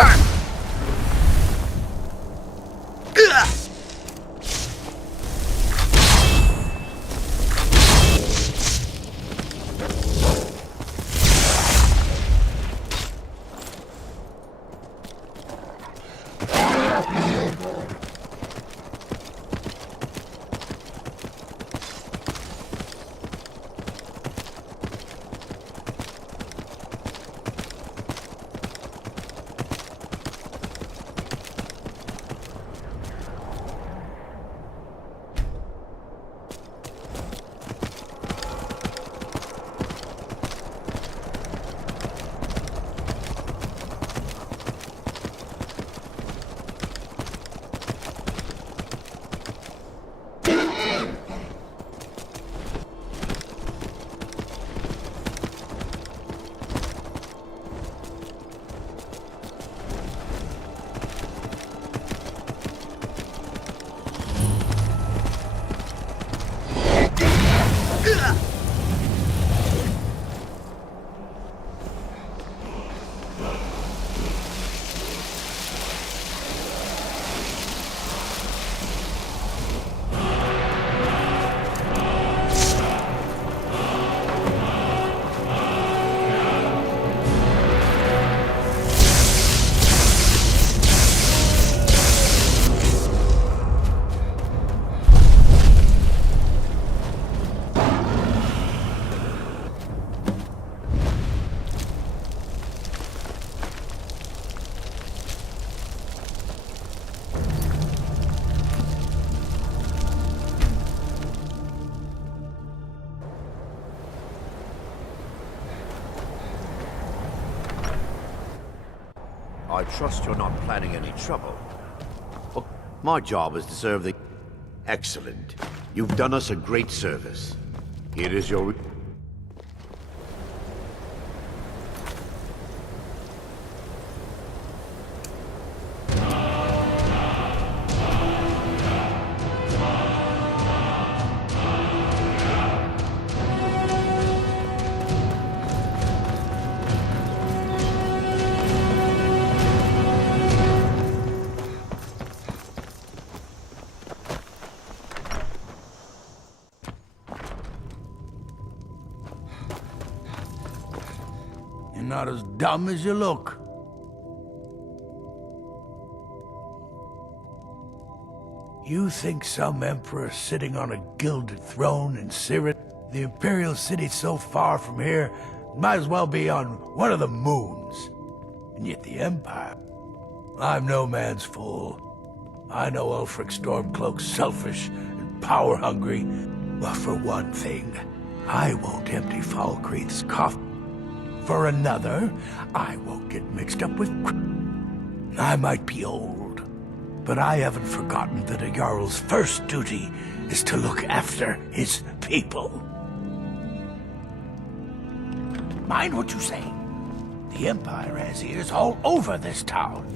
I trust you're not planning any trouble. Well, my job is to serve the... Excellent. You've done us a great service. Here is your... You're not as dumb as you look. You think some emperor sitting on a gilded throne in Cyril, the Imperial City so far from here, might as well be on one of the moons. And yet the Empire... I'm no man's fool. I know Ulfric Stormcloak's selfish and power-hungry. But for one thing, I won't empty Falkreath's coffin. For another, I won't get mixed up with... I might be old, but I haven't forgotten that a Jarl's first duty is to look after his people. Mind what you say. The Empire has ears all over this town.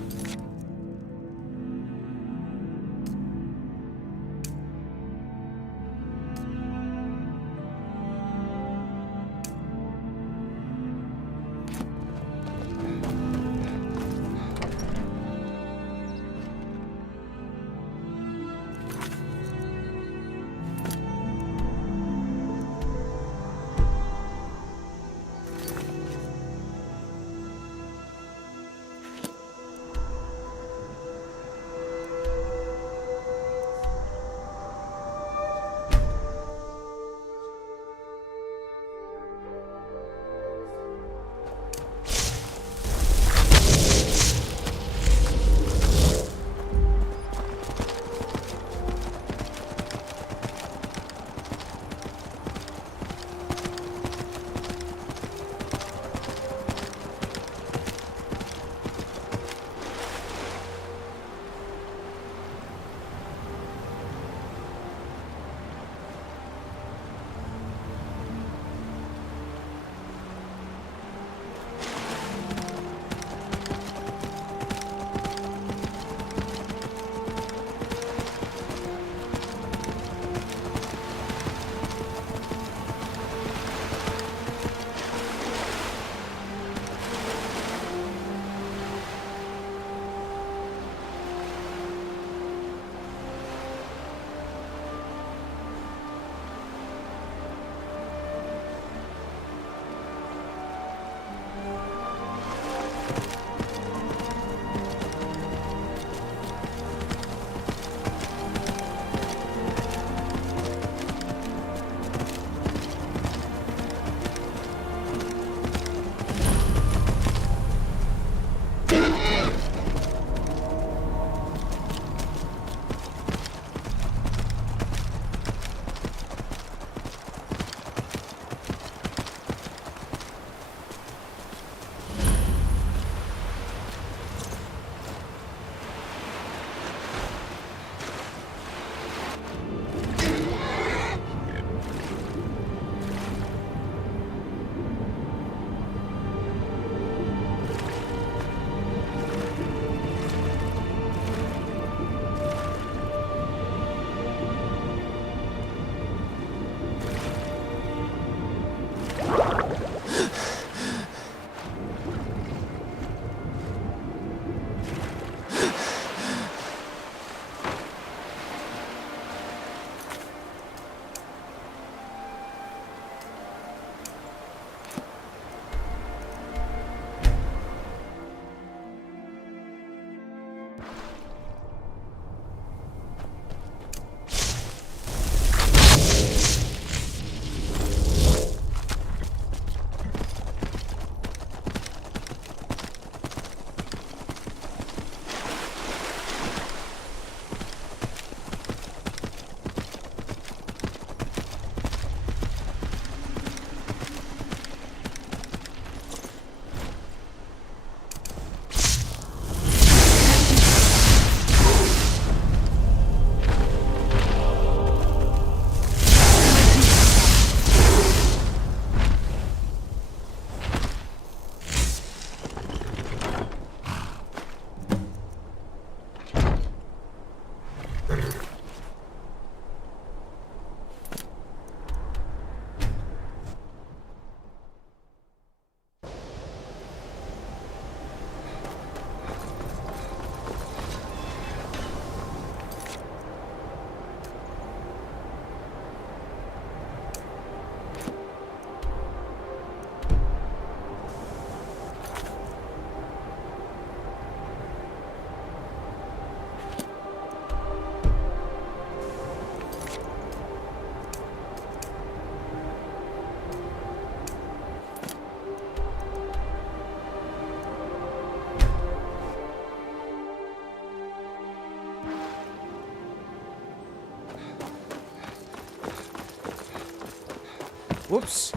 Whoops.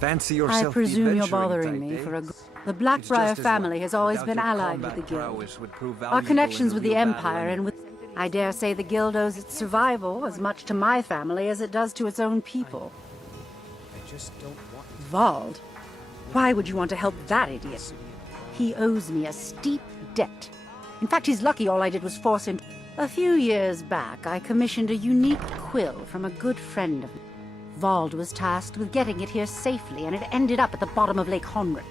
Fancy yourself I presume you're the bothering adventuring me type, for a... eh? The Blackbriar It's just as family well. has always Without been your allied with combat the guild. prowess would prove Our valuable connections in with a the real Empire battle, and with... I dare say the guild owes its survival as much to my family as it does to its own people. I just don't want... Vald? Why would you want to help that idiot? He owes me a steep debt. In fact, he's lucky all I did was force him... A few years back, I commissioned a unique quill from a good friend of mine. Vald was tasked with getting it here safely, and it ended up at the bottom of Lake Honric.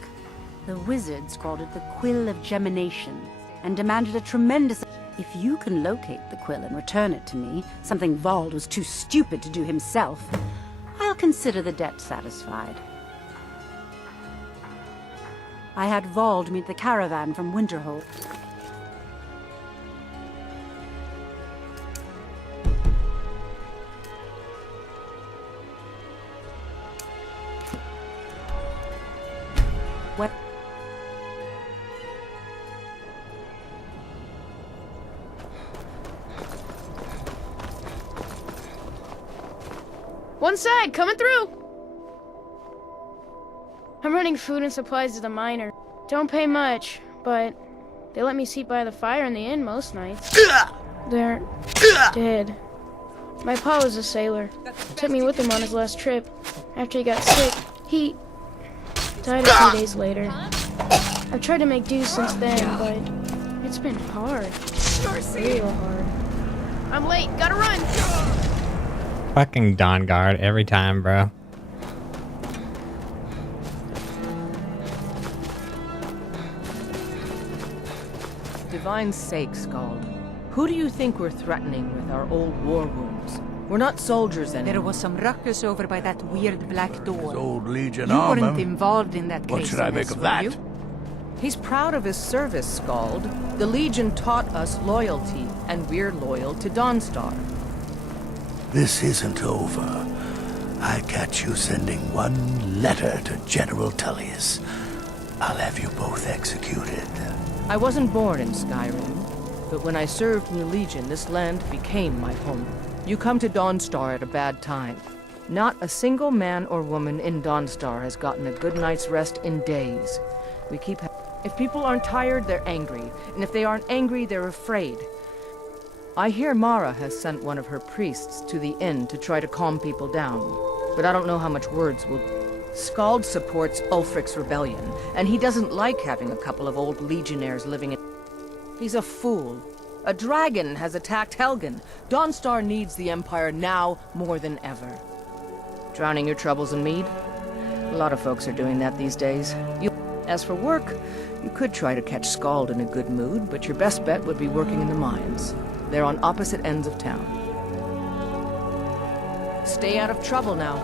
The wizards called it the Quill of Gemination, and demanded a tremendous... If you can locate the quill and return it to me, something Vald was too stupid to do himself, I'll consider the debt satisfied. I had Vald meet the caravan from Winterhold. What? One side, coming through! I'm running food and supplies to the miner. Don't pay much, but they let me sleep by the fire in the inn most nights. They're dead. My pa was a sailor. Took me with him on his last trip. After he got sick, he died a few days later. I've tried to make do since then, but it's been hard. Real hard. I'm late, gotta run! Fucking Dawn Guard every time, bro. Divine's sake, Scald. Who do you think we're threatening with our old war wounds? We're not soldiers anymore. There was some ruckus over by that weird black door. Old Legion You armor. weren't involved in that What case. should I make of that? He's proud of his service, Scald. The Legion taught us loyalty, and we're loyal to Dawnstar. This isn't over. I catch you sending one letter to General Tullius. I'll have you both executed. I wasn't born in Skyrim, but when I served in the Legion, this land became my home. You come to Dawnstar at a bad time. Not a single man or woman in Dawnstar has gotten a good night's rest in days. We keep... If people aren't tired, they're angry. And if they aren't angry, they're afraid. I hear Mara has sent one of her priests to the inn to try to calm people down. But I don't know how much words will... Skald supports Ulfric's rebellion, and he doesn't like having a couple of old legionnaires living in... He's a fool. A dragon has attacked Helgen. Dawnstar needs the Empire now more than ever. Drowning your troubles in mead? A lot of folks are doing that these days. As for work, you could try to catch Skald in a good mood, but your best bet would be working in the mines. They're on opposite ends of town. Stay out of trouble now.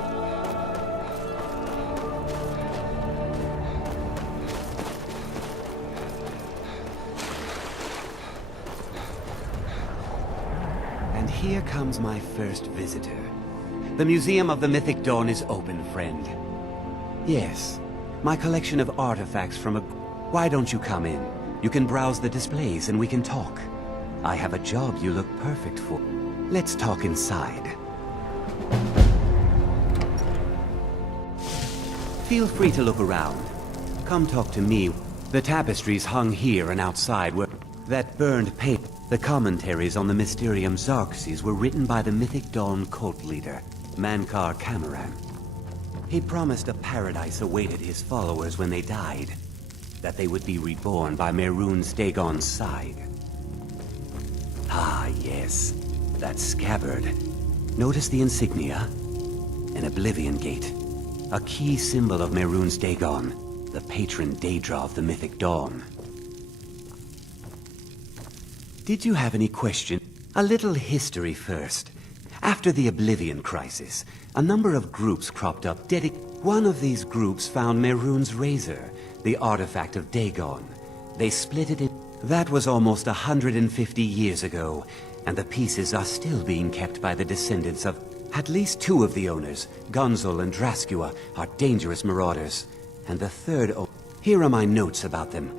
And here comes my first visitor. The Museum of the Mythic Dawn is open, friend. Yes, my collection of artifacts from a... Why don't you come in? You can browse the displays and we can talk. I have a job you look perfect for. Let's talk inside. Feel free to look around. Come talk to me. The tapestries hung here and outside were... That burned paper. The commentaries on the Mysterium Xarxes were written by the Mythic Dawn cult leader, Mankar Cameron. He promised a paradise awaited his followers when they died. That they would be reborn by Mehrunes Dagon's side. Ah, yes. That scabbard. Notice the insignia? An Oblivion Gate. A key symbol of Mehrunes Dagon, the patron Daedra of the Mythic Dawn. Did you have any questions? A little history first. After the Oblivion Crisis, a number of groups cropped up One of these groups found Mehrunes' razor, the artifact of Dagon. They split it in... That was almost 150 years ago, and the pieces are still being kept by the descendants of... At least two of the owners, Gunzel and Draskua, are dangerous marauders. And the third... Here are my notes about them.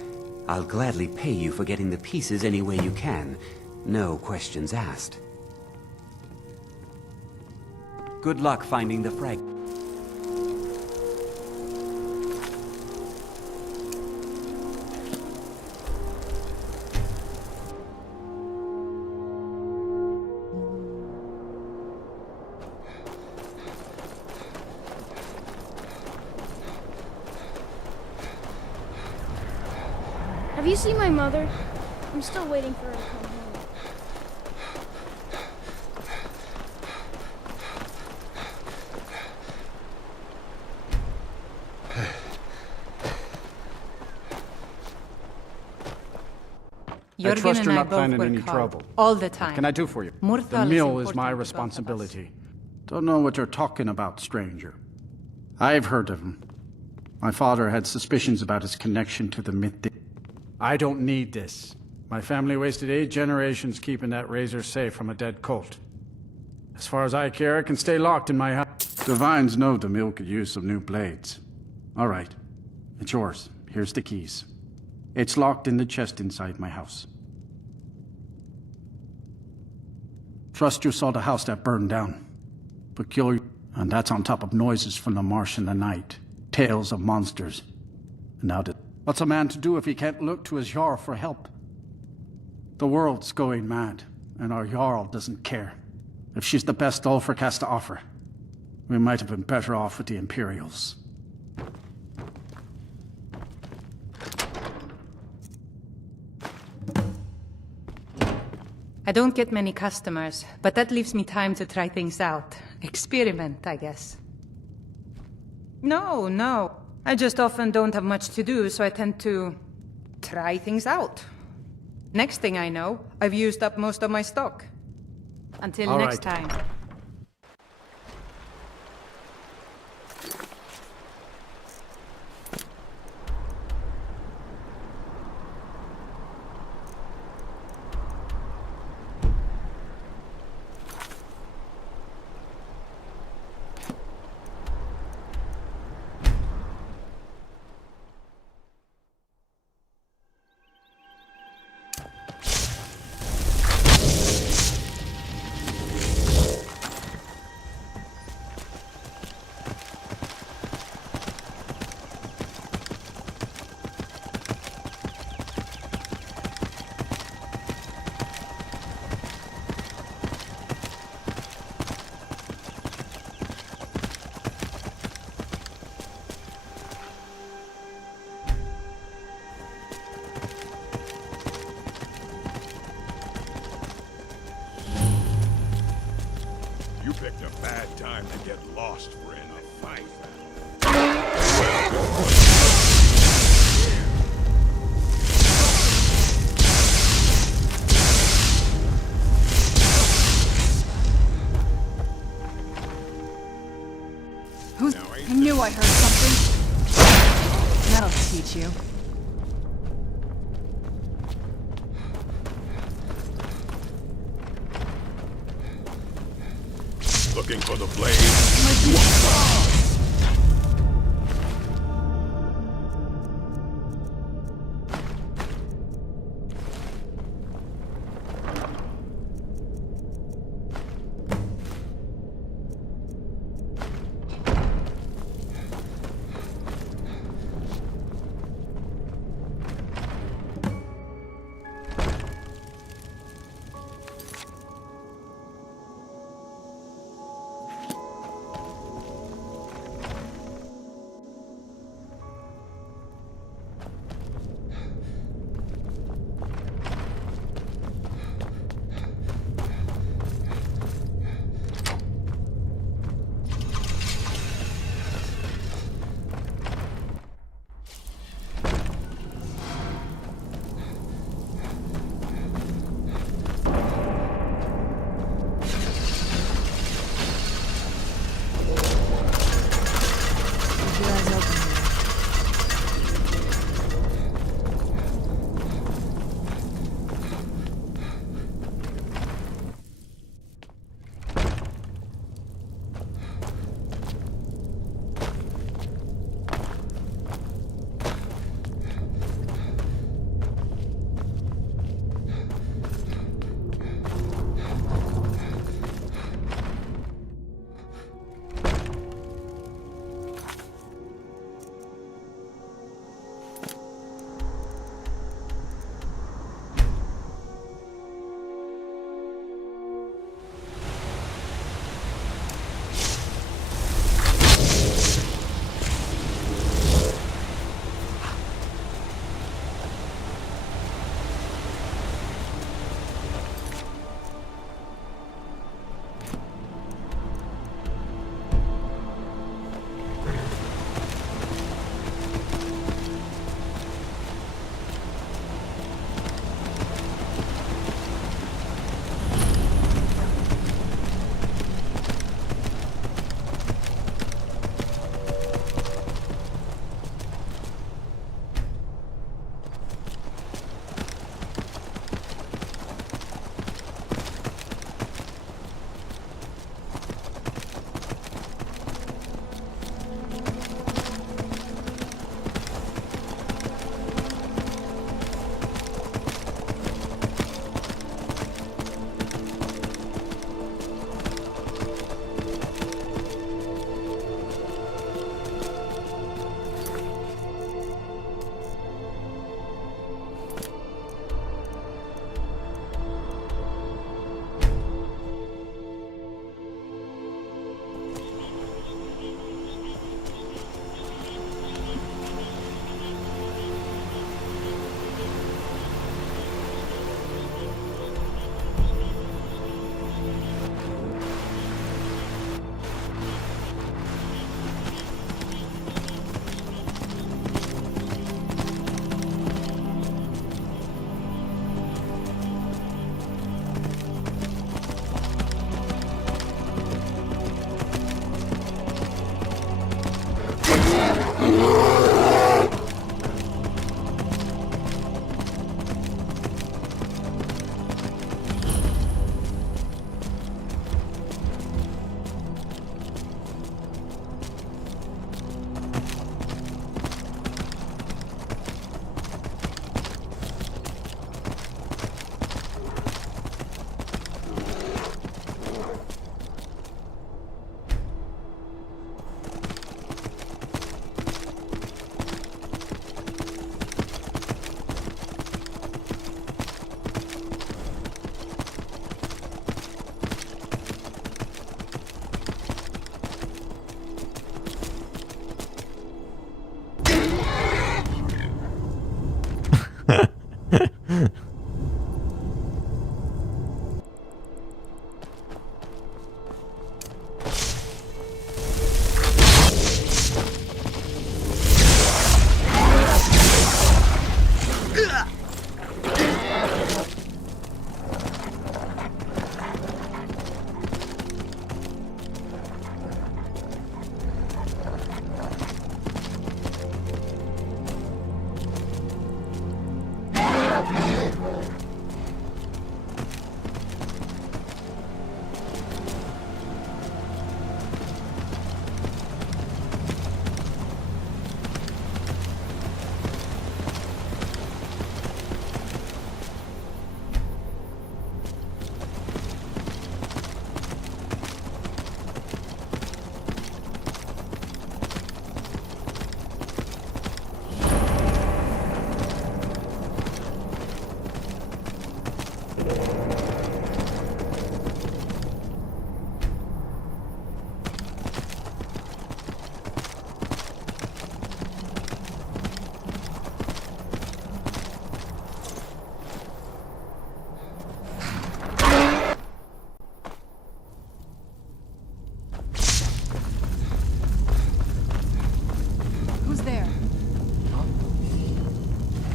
I'll gladly pay you for getting the pieces any way you can. No questions asked. Good luck finding the frag. Have you seen my mother? I'm still waiting for her to come home. I trust you're not planning any hard, trouble. all the What time. can I do for you? Murthal The is meal is important my to both of us. responsibility. Don't know what you're talking about, stranger. I've heard of him. My father had suspicions about his connection to the mythic. I don't need this. My family wasted 8 generations keeping that razor safe from a dead cult. As far as I care, it can stay locked in my house. The vines know the mill could use some new blades. All right. It's yours. Here's the keys. It's locked in the chest inside my house. Trust you saw the house that burned down. Peculiar, and that's on top of noises from the marsh in the night. Tales of monsters. And now what's a man to do if he can't look to his Jarl for help? The world's going mad, and our Jarl doesn't care. If she's the best Ulfric has to offer, we might have been better off with the Imperials. I don't get many customers, but that leaves me time to try things out. Experiment, I guess. No. I just often don't have much to do, so I tend to try things out. Next thing I know, I've used up most of my stock. Until All next right. time. You picked a bad time to get lost, friend. A fight. I knew I heard something. That'll teach you. Looking for the blade?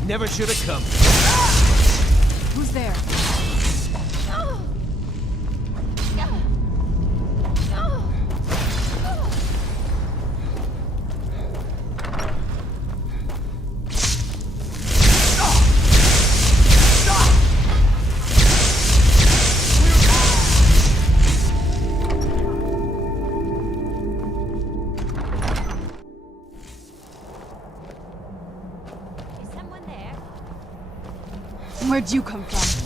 Never should have come. Who's there? Where'd you come from?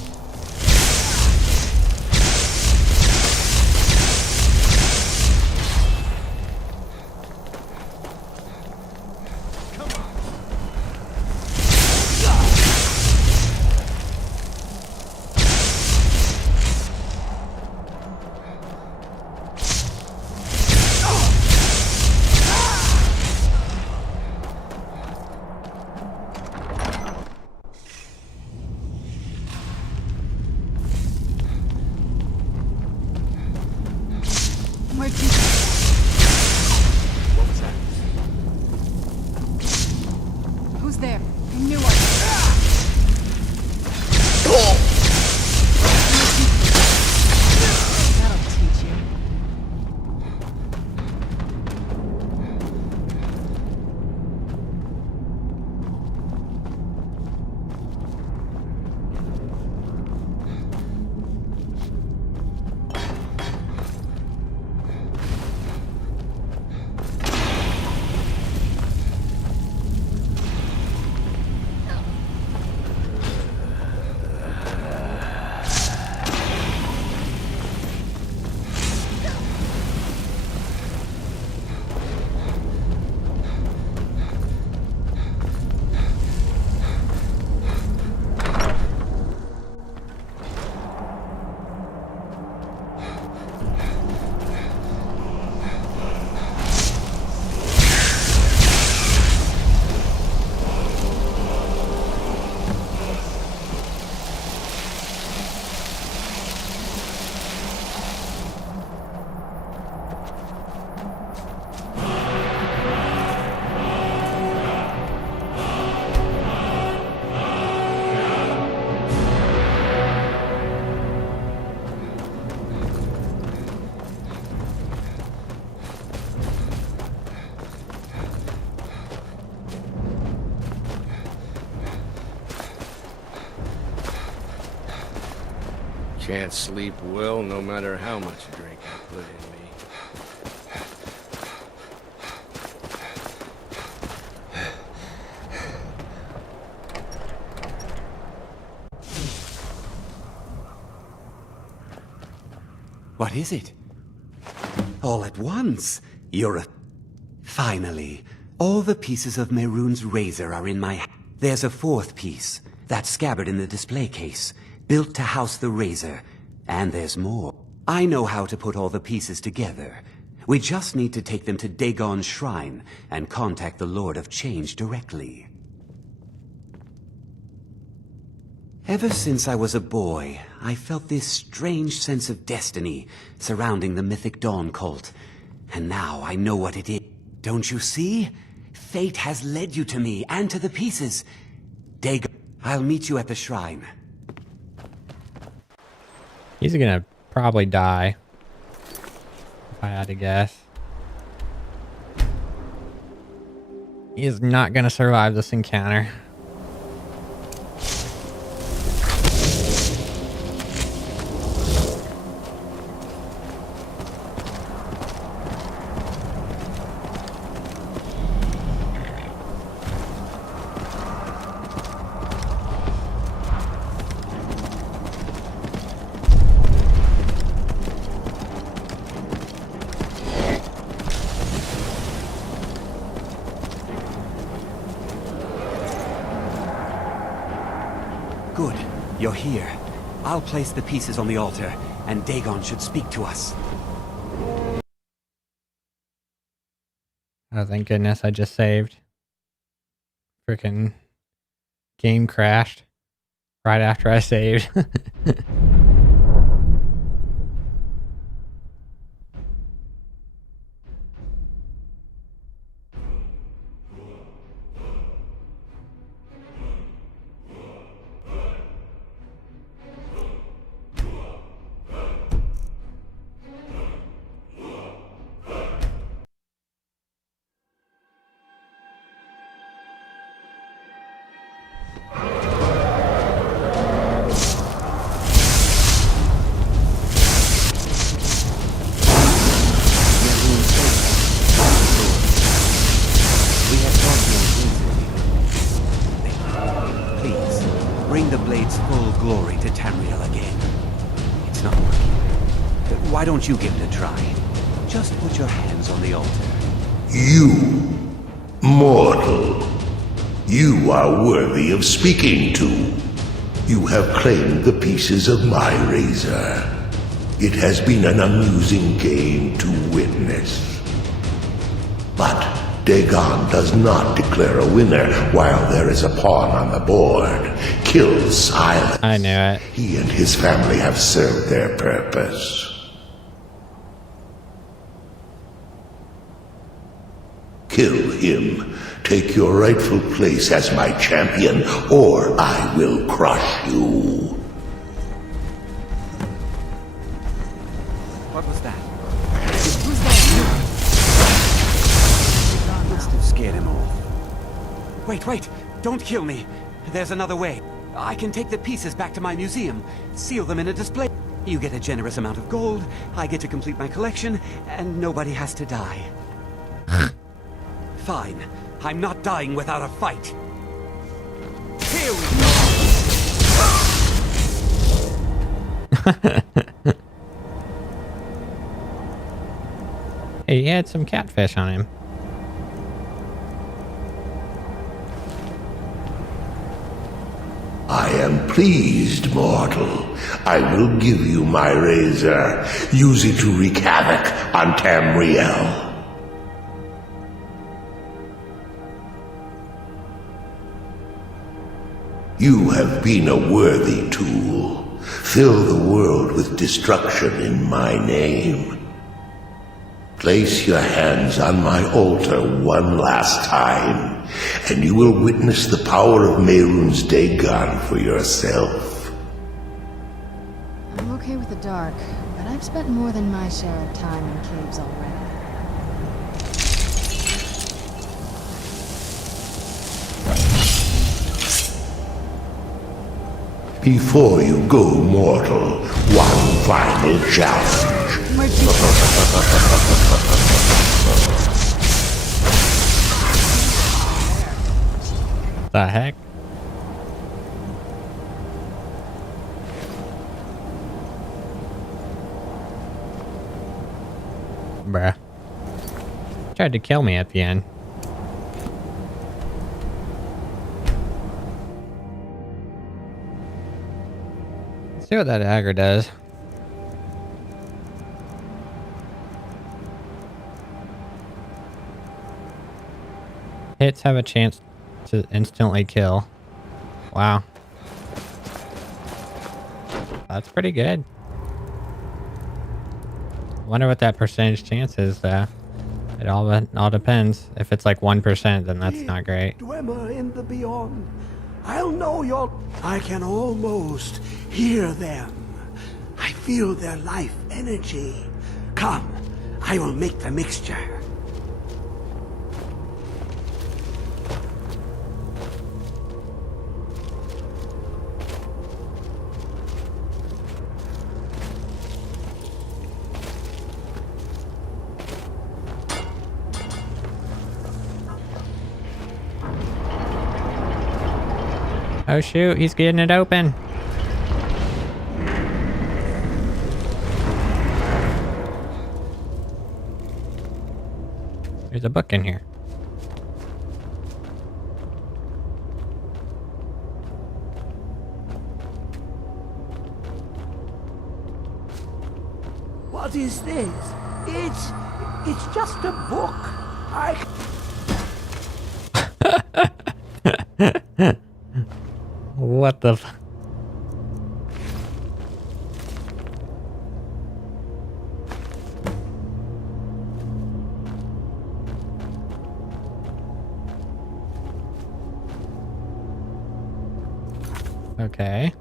can't sleep well no matter how much drink I put in me. What is it? All at once? You're a... Finally, all the pieces of Mehrunes' razor are in my... There's a fourth piece, that scabbard in the display case, built to house the razor. And there's more. I know how to put all the pieces together. We just need to take them to Dagon's shrine and contact the Lord of Change directly. Ever since I was a boy, I felt this strange sense of destiny surrounding the mythic Dawn cult. And now I know what it is. Don't you see? Fate has led you to me and to the pieces. Dagon, I'll meet you at the shrine. He's gonna probably die, if I had to guess. He is not gonna survive this encounter. Good. You're here. I'll place the pieces on the altar, and Dagon should speak to us. Oh, thank goodness I just saved. Frickin' game crashed right after I saved. Bring the blade's full glory to Tamriel again. It's not working. Why don't you give it a try? Just put your hands on the altar. You, mortal, you are worthy of speaking to. You have claimed the pieces of my razor. It has been an amusing game to witness. But Dagon does not declare a winner while there is a pawn on the board. Kill silence. I knew it. He and his family have served their purpose. Kill him. Take your rightful place as my champion, or I will crush you. What was that? Must have scared him off. Wait, don't kill me. There's another way. I can take the pieces back to my museum, seal them in a display. You get a generous amount of gold, I get to complete my collection, and nobody has to die. Fine. I'm not dying without a fight. Here we go! Hey, he had some catfish on him. I am pleased, mortal. I will give you my razor. Use it to wreak havoc on Tamriel. You have been a worthy tool. Fill the world with destruction in my name. Place your hands on my altar one last time, and you will witness the power of Mehrunes Dagon for yourself. I'm okay with the dark, but I've spent more than my share of time in caves already. Before you go mortal, one final challenge. The heck? Bruh. Tried to kill me at the end. Let's see what that dagger does. Hits have a chance to instantly kill. Wow. That's pretty good. Wonder what that percentage chance is. It all depends. If it's like 1%, then that's not great. Dwemer in the beyond. I'll know your... I can almost hear them. I feel their life energy. Come, I will make the mixture. Oh shoot, he's getting it open. There's a book in here. What is this? It's just a book. What the f- Okay.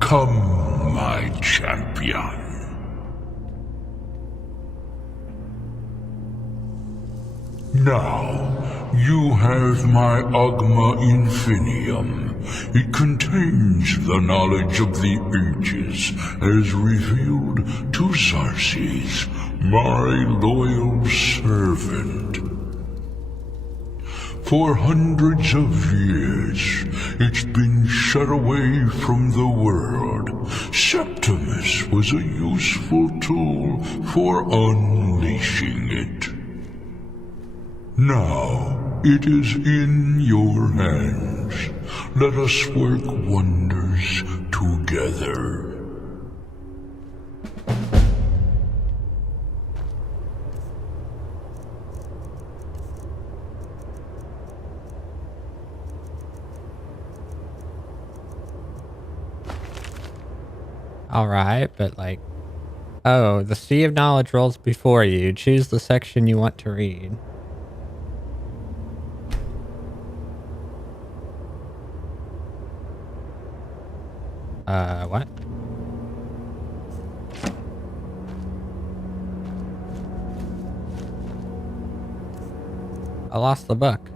Come, my champion. Now, you have my Ogma Infinium. It contains the knowledge of the ages, as revealed to Xarxes, my loyal servant. For hundreds of years, it's been shut away from the world. Septimus was a useful tool for unleashing it. Now, it is in your hands. Let us work wonders together. Alright, but like... Oh, the Sea of Knowledge rolls before you. Choose the section you want to read. What? I lost the book.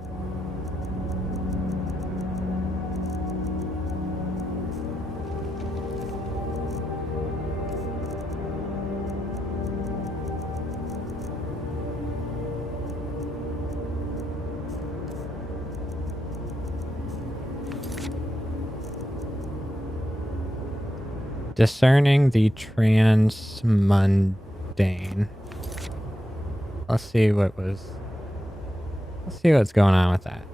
Discerning the transmundane. Let's see what's going on with that.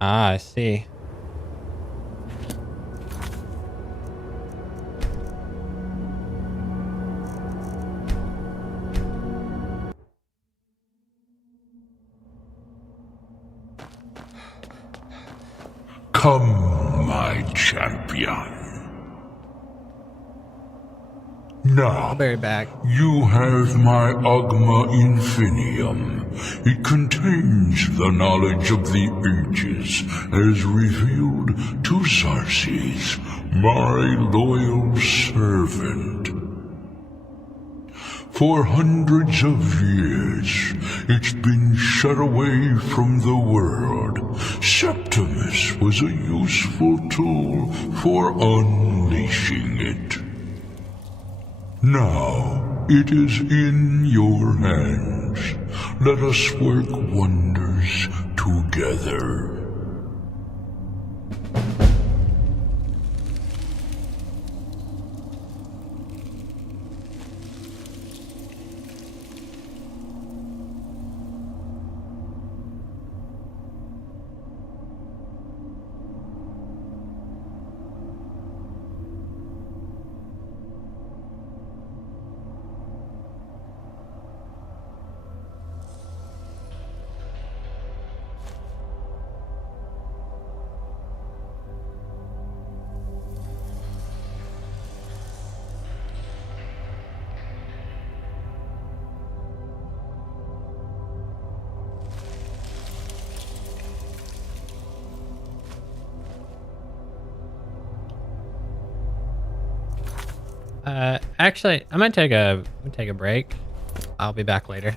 Ah, I see. Come, my champion. Now, I'll be right back. you have my Agma Infinium. It contains the knowledge of the ages, as revealed to Xarxes, my loyal servant. For hundreds of years, it's been shut away from the world. Septimus was a useful tool for unleashing it. Now, it is in your hands. Let us work wonders together. Actually, I'm gonna take a break. I'll be back later.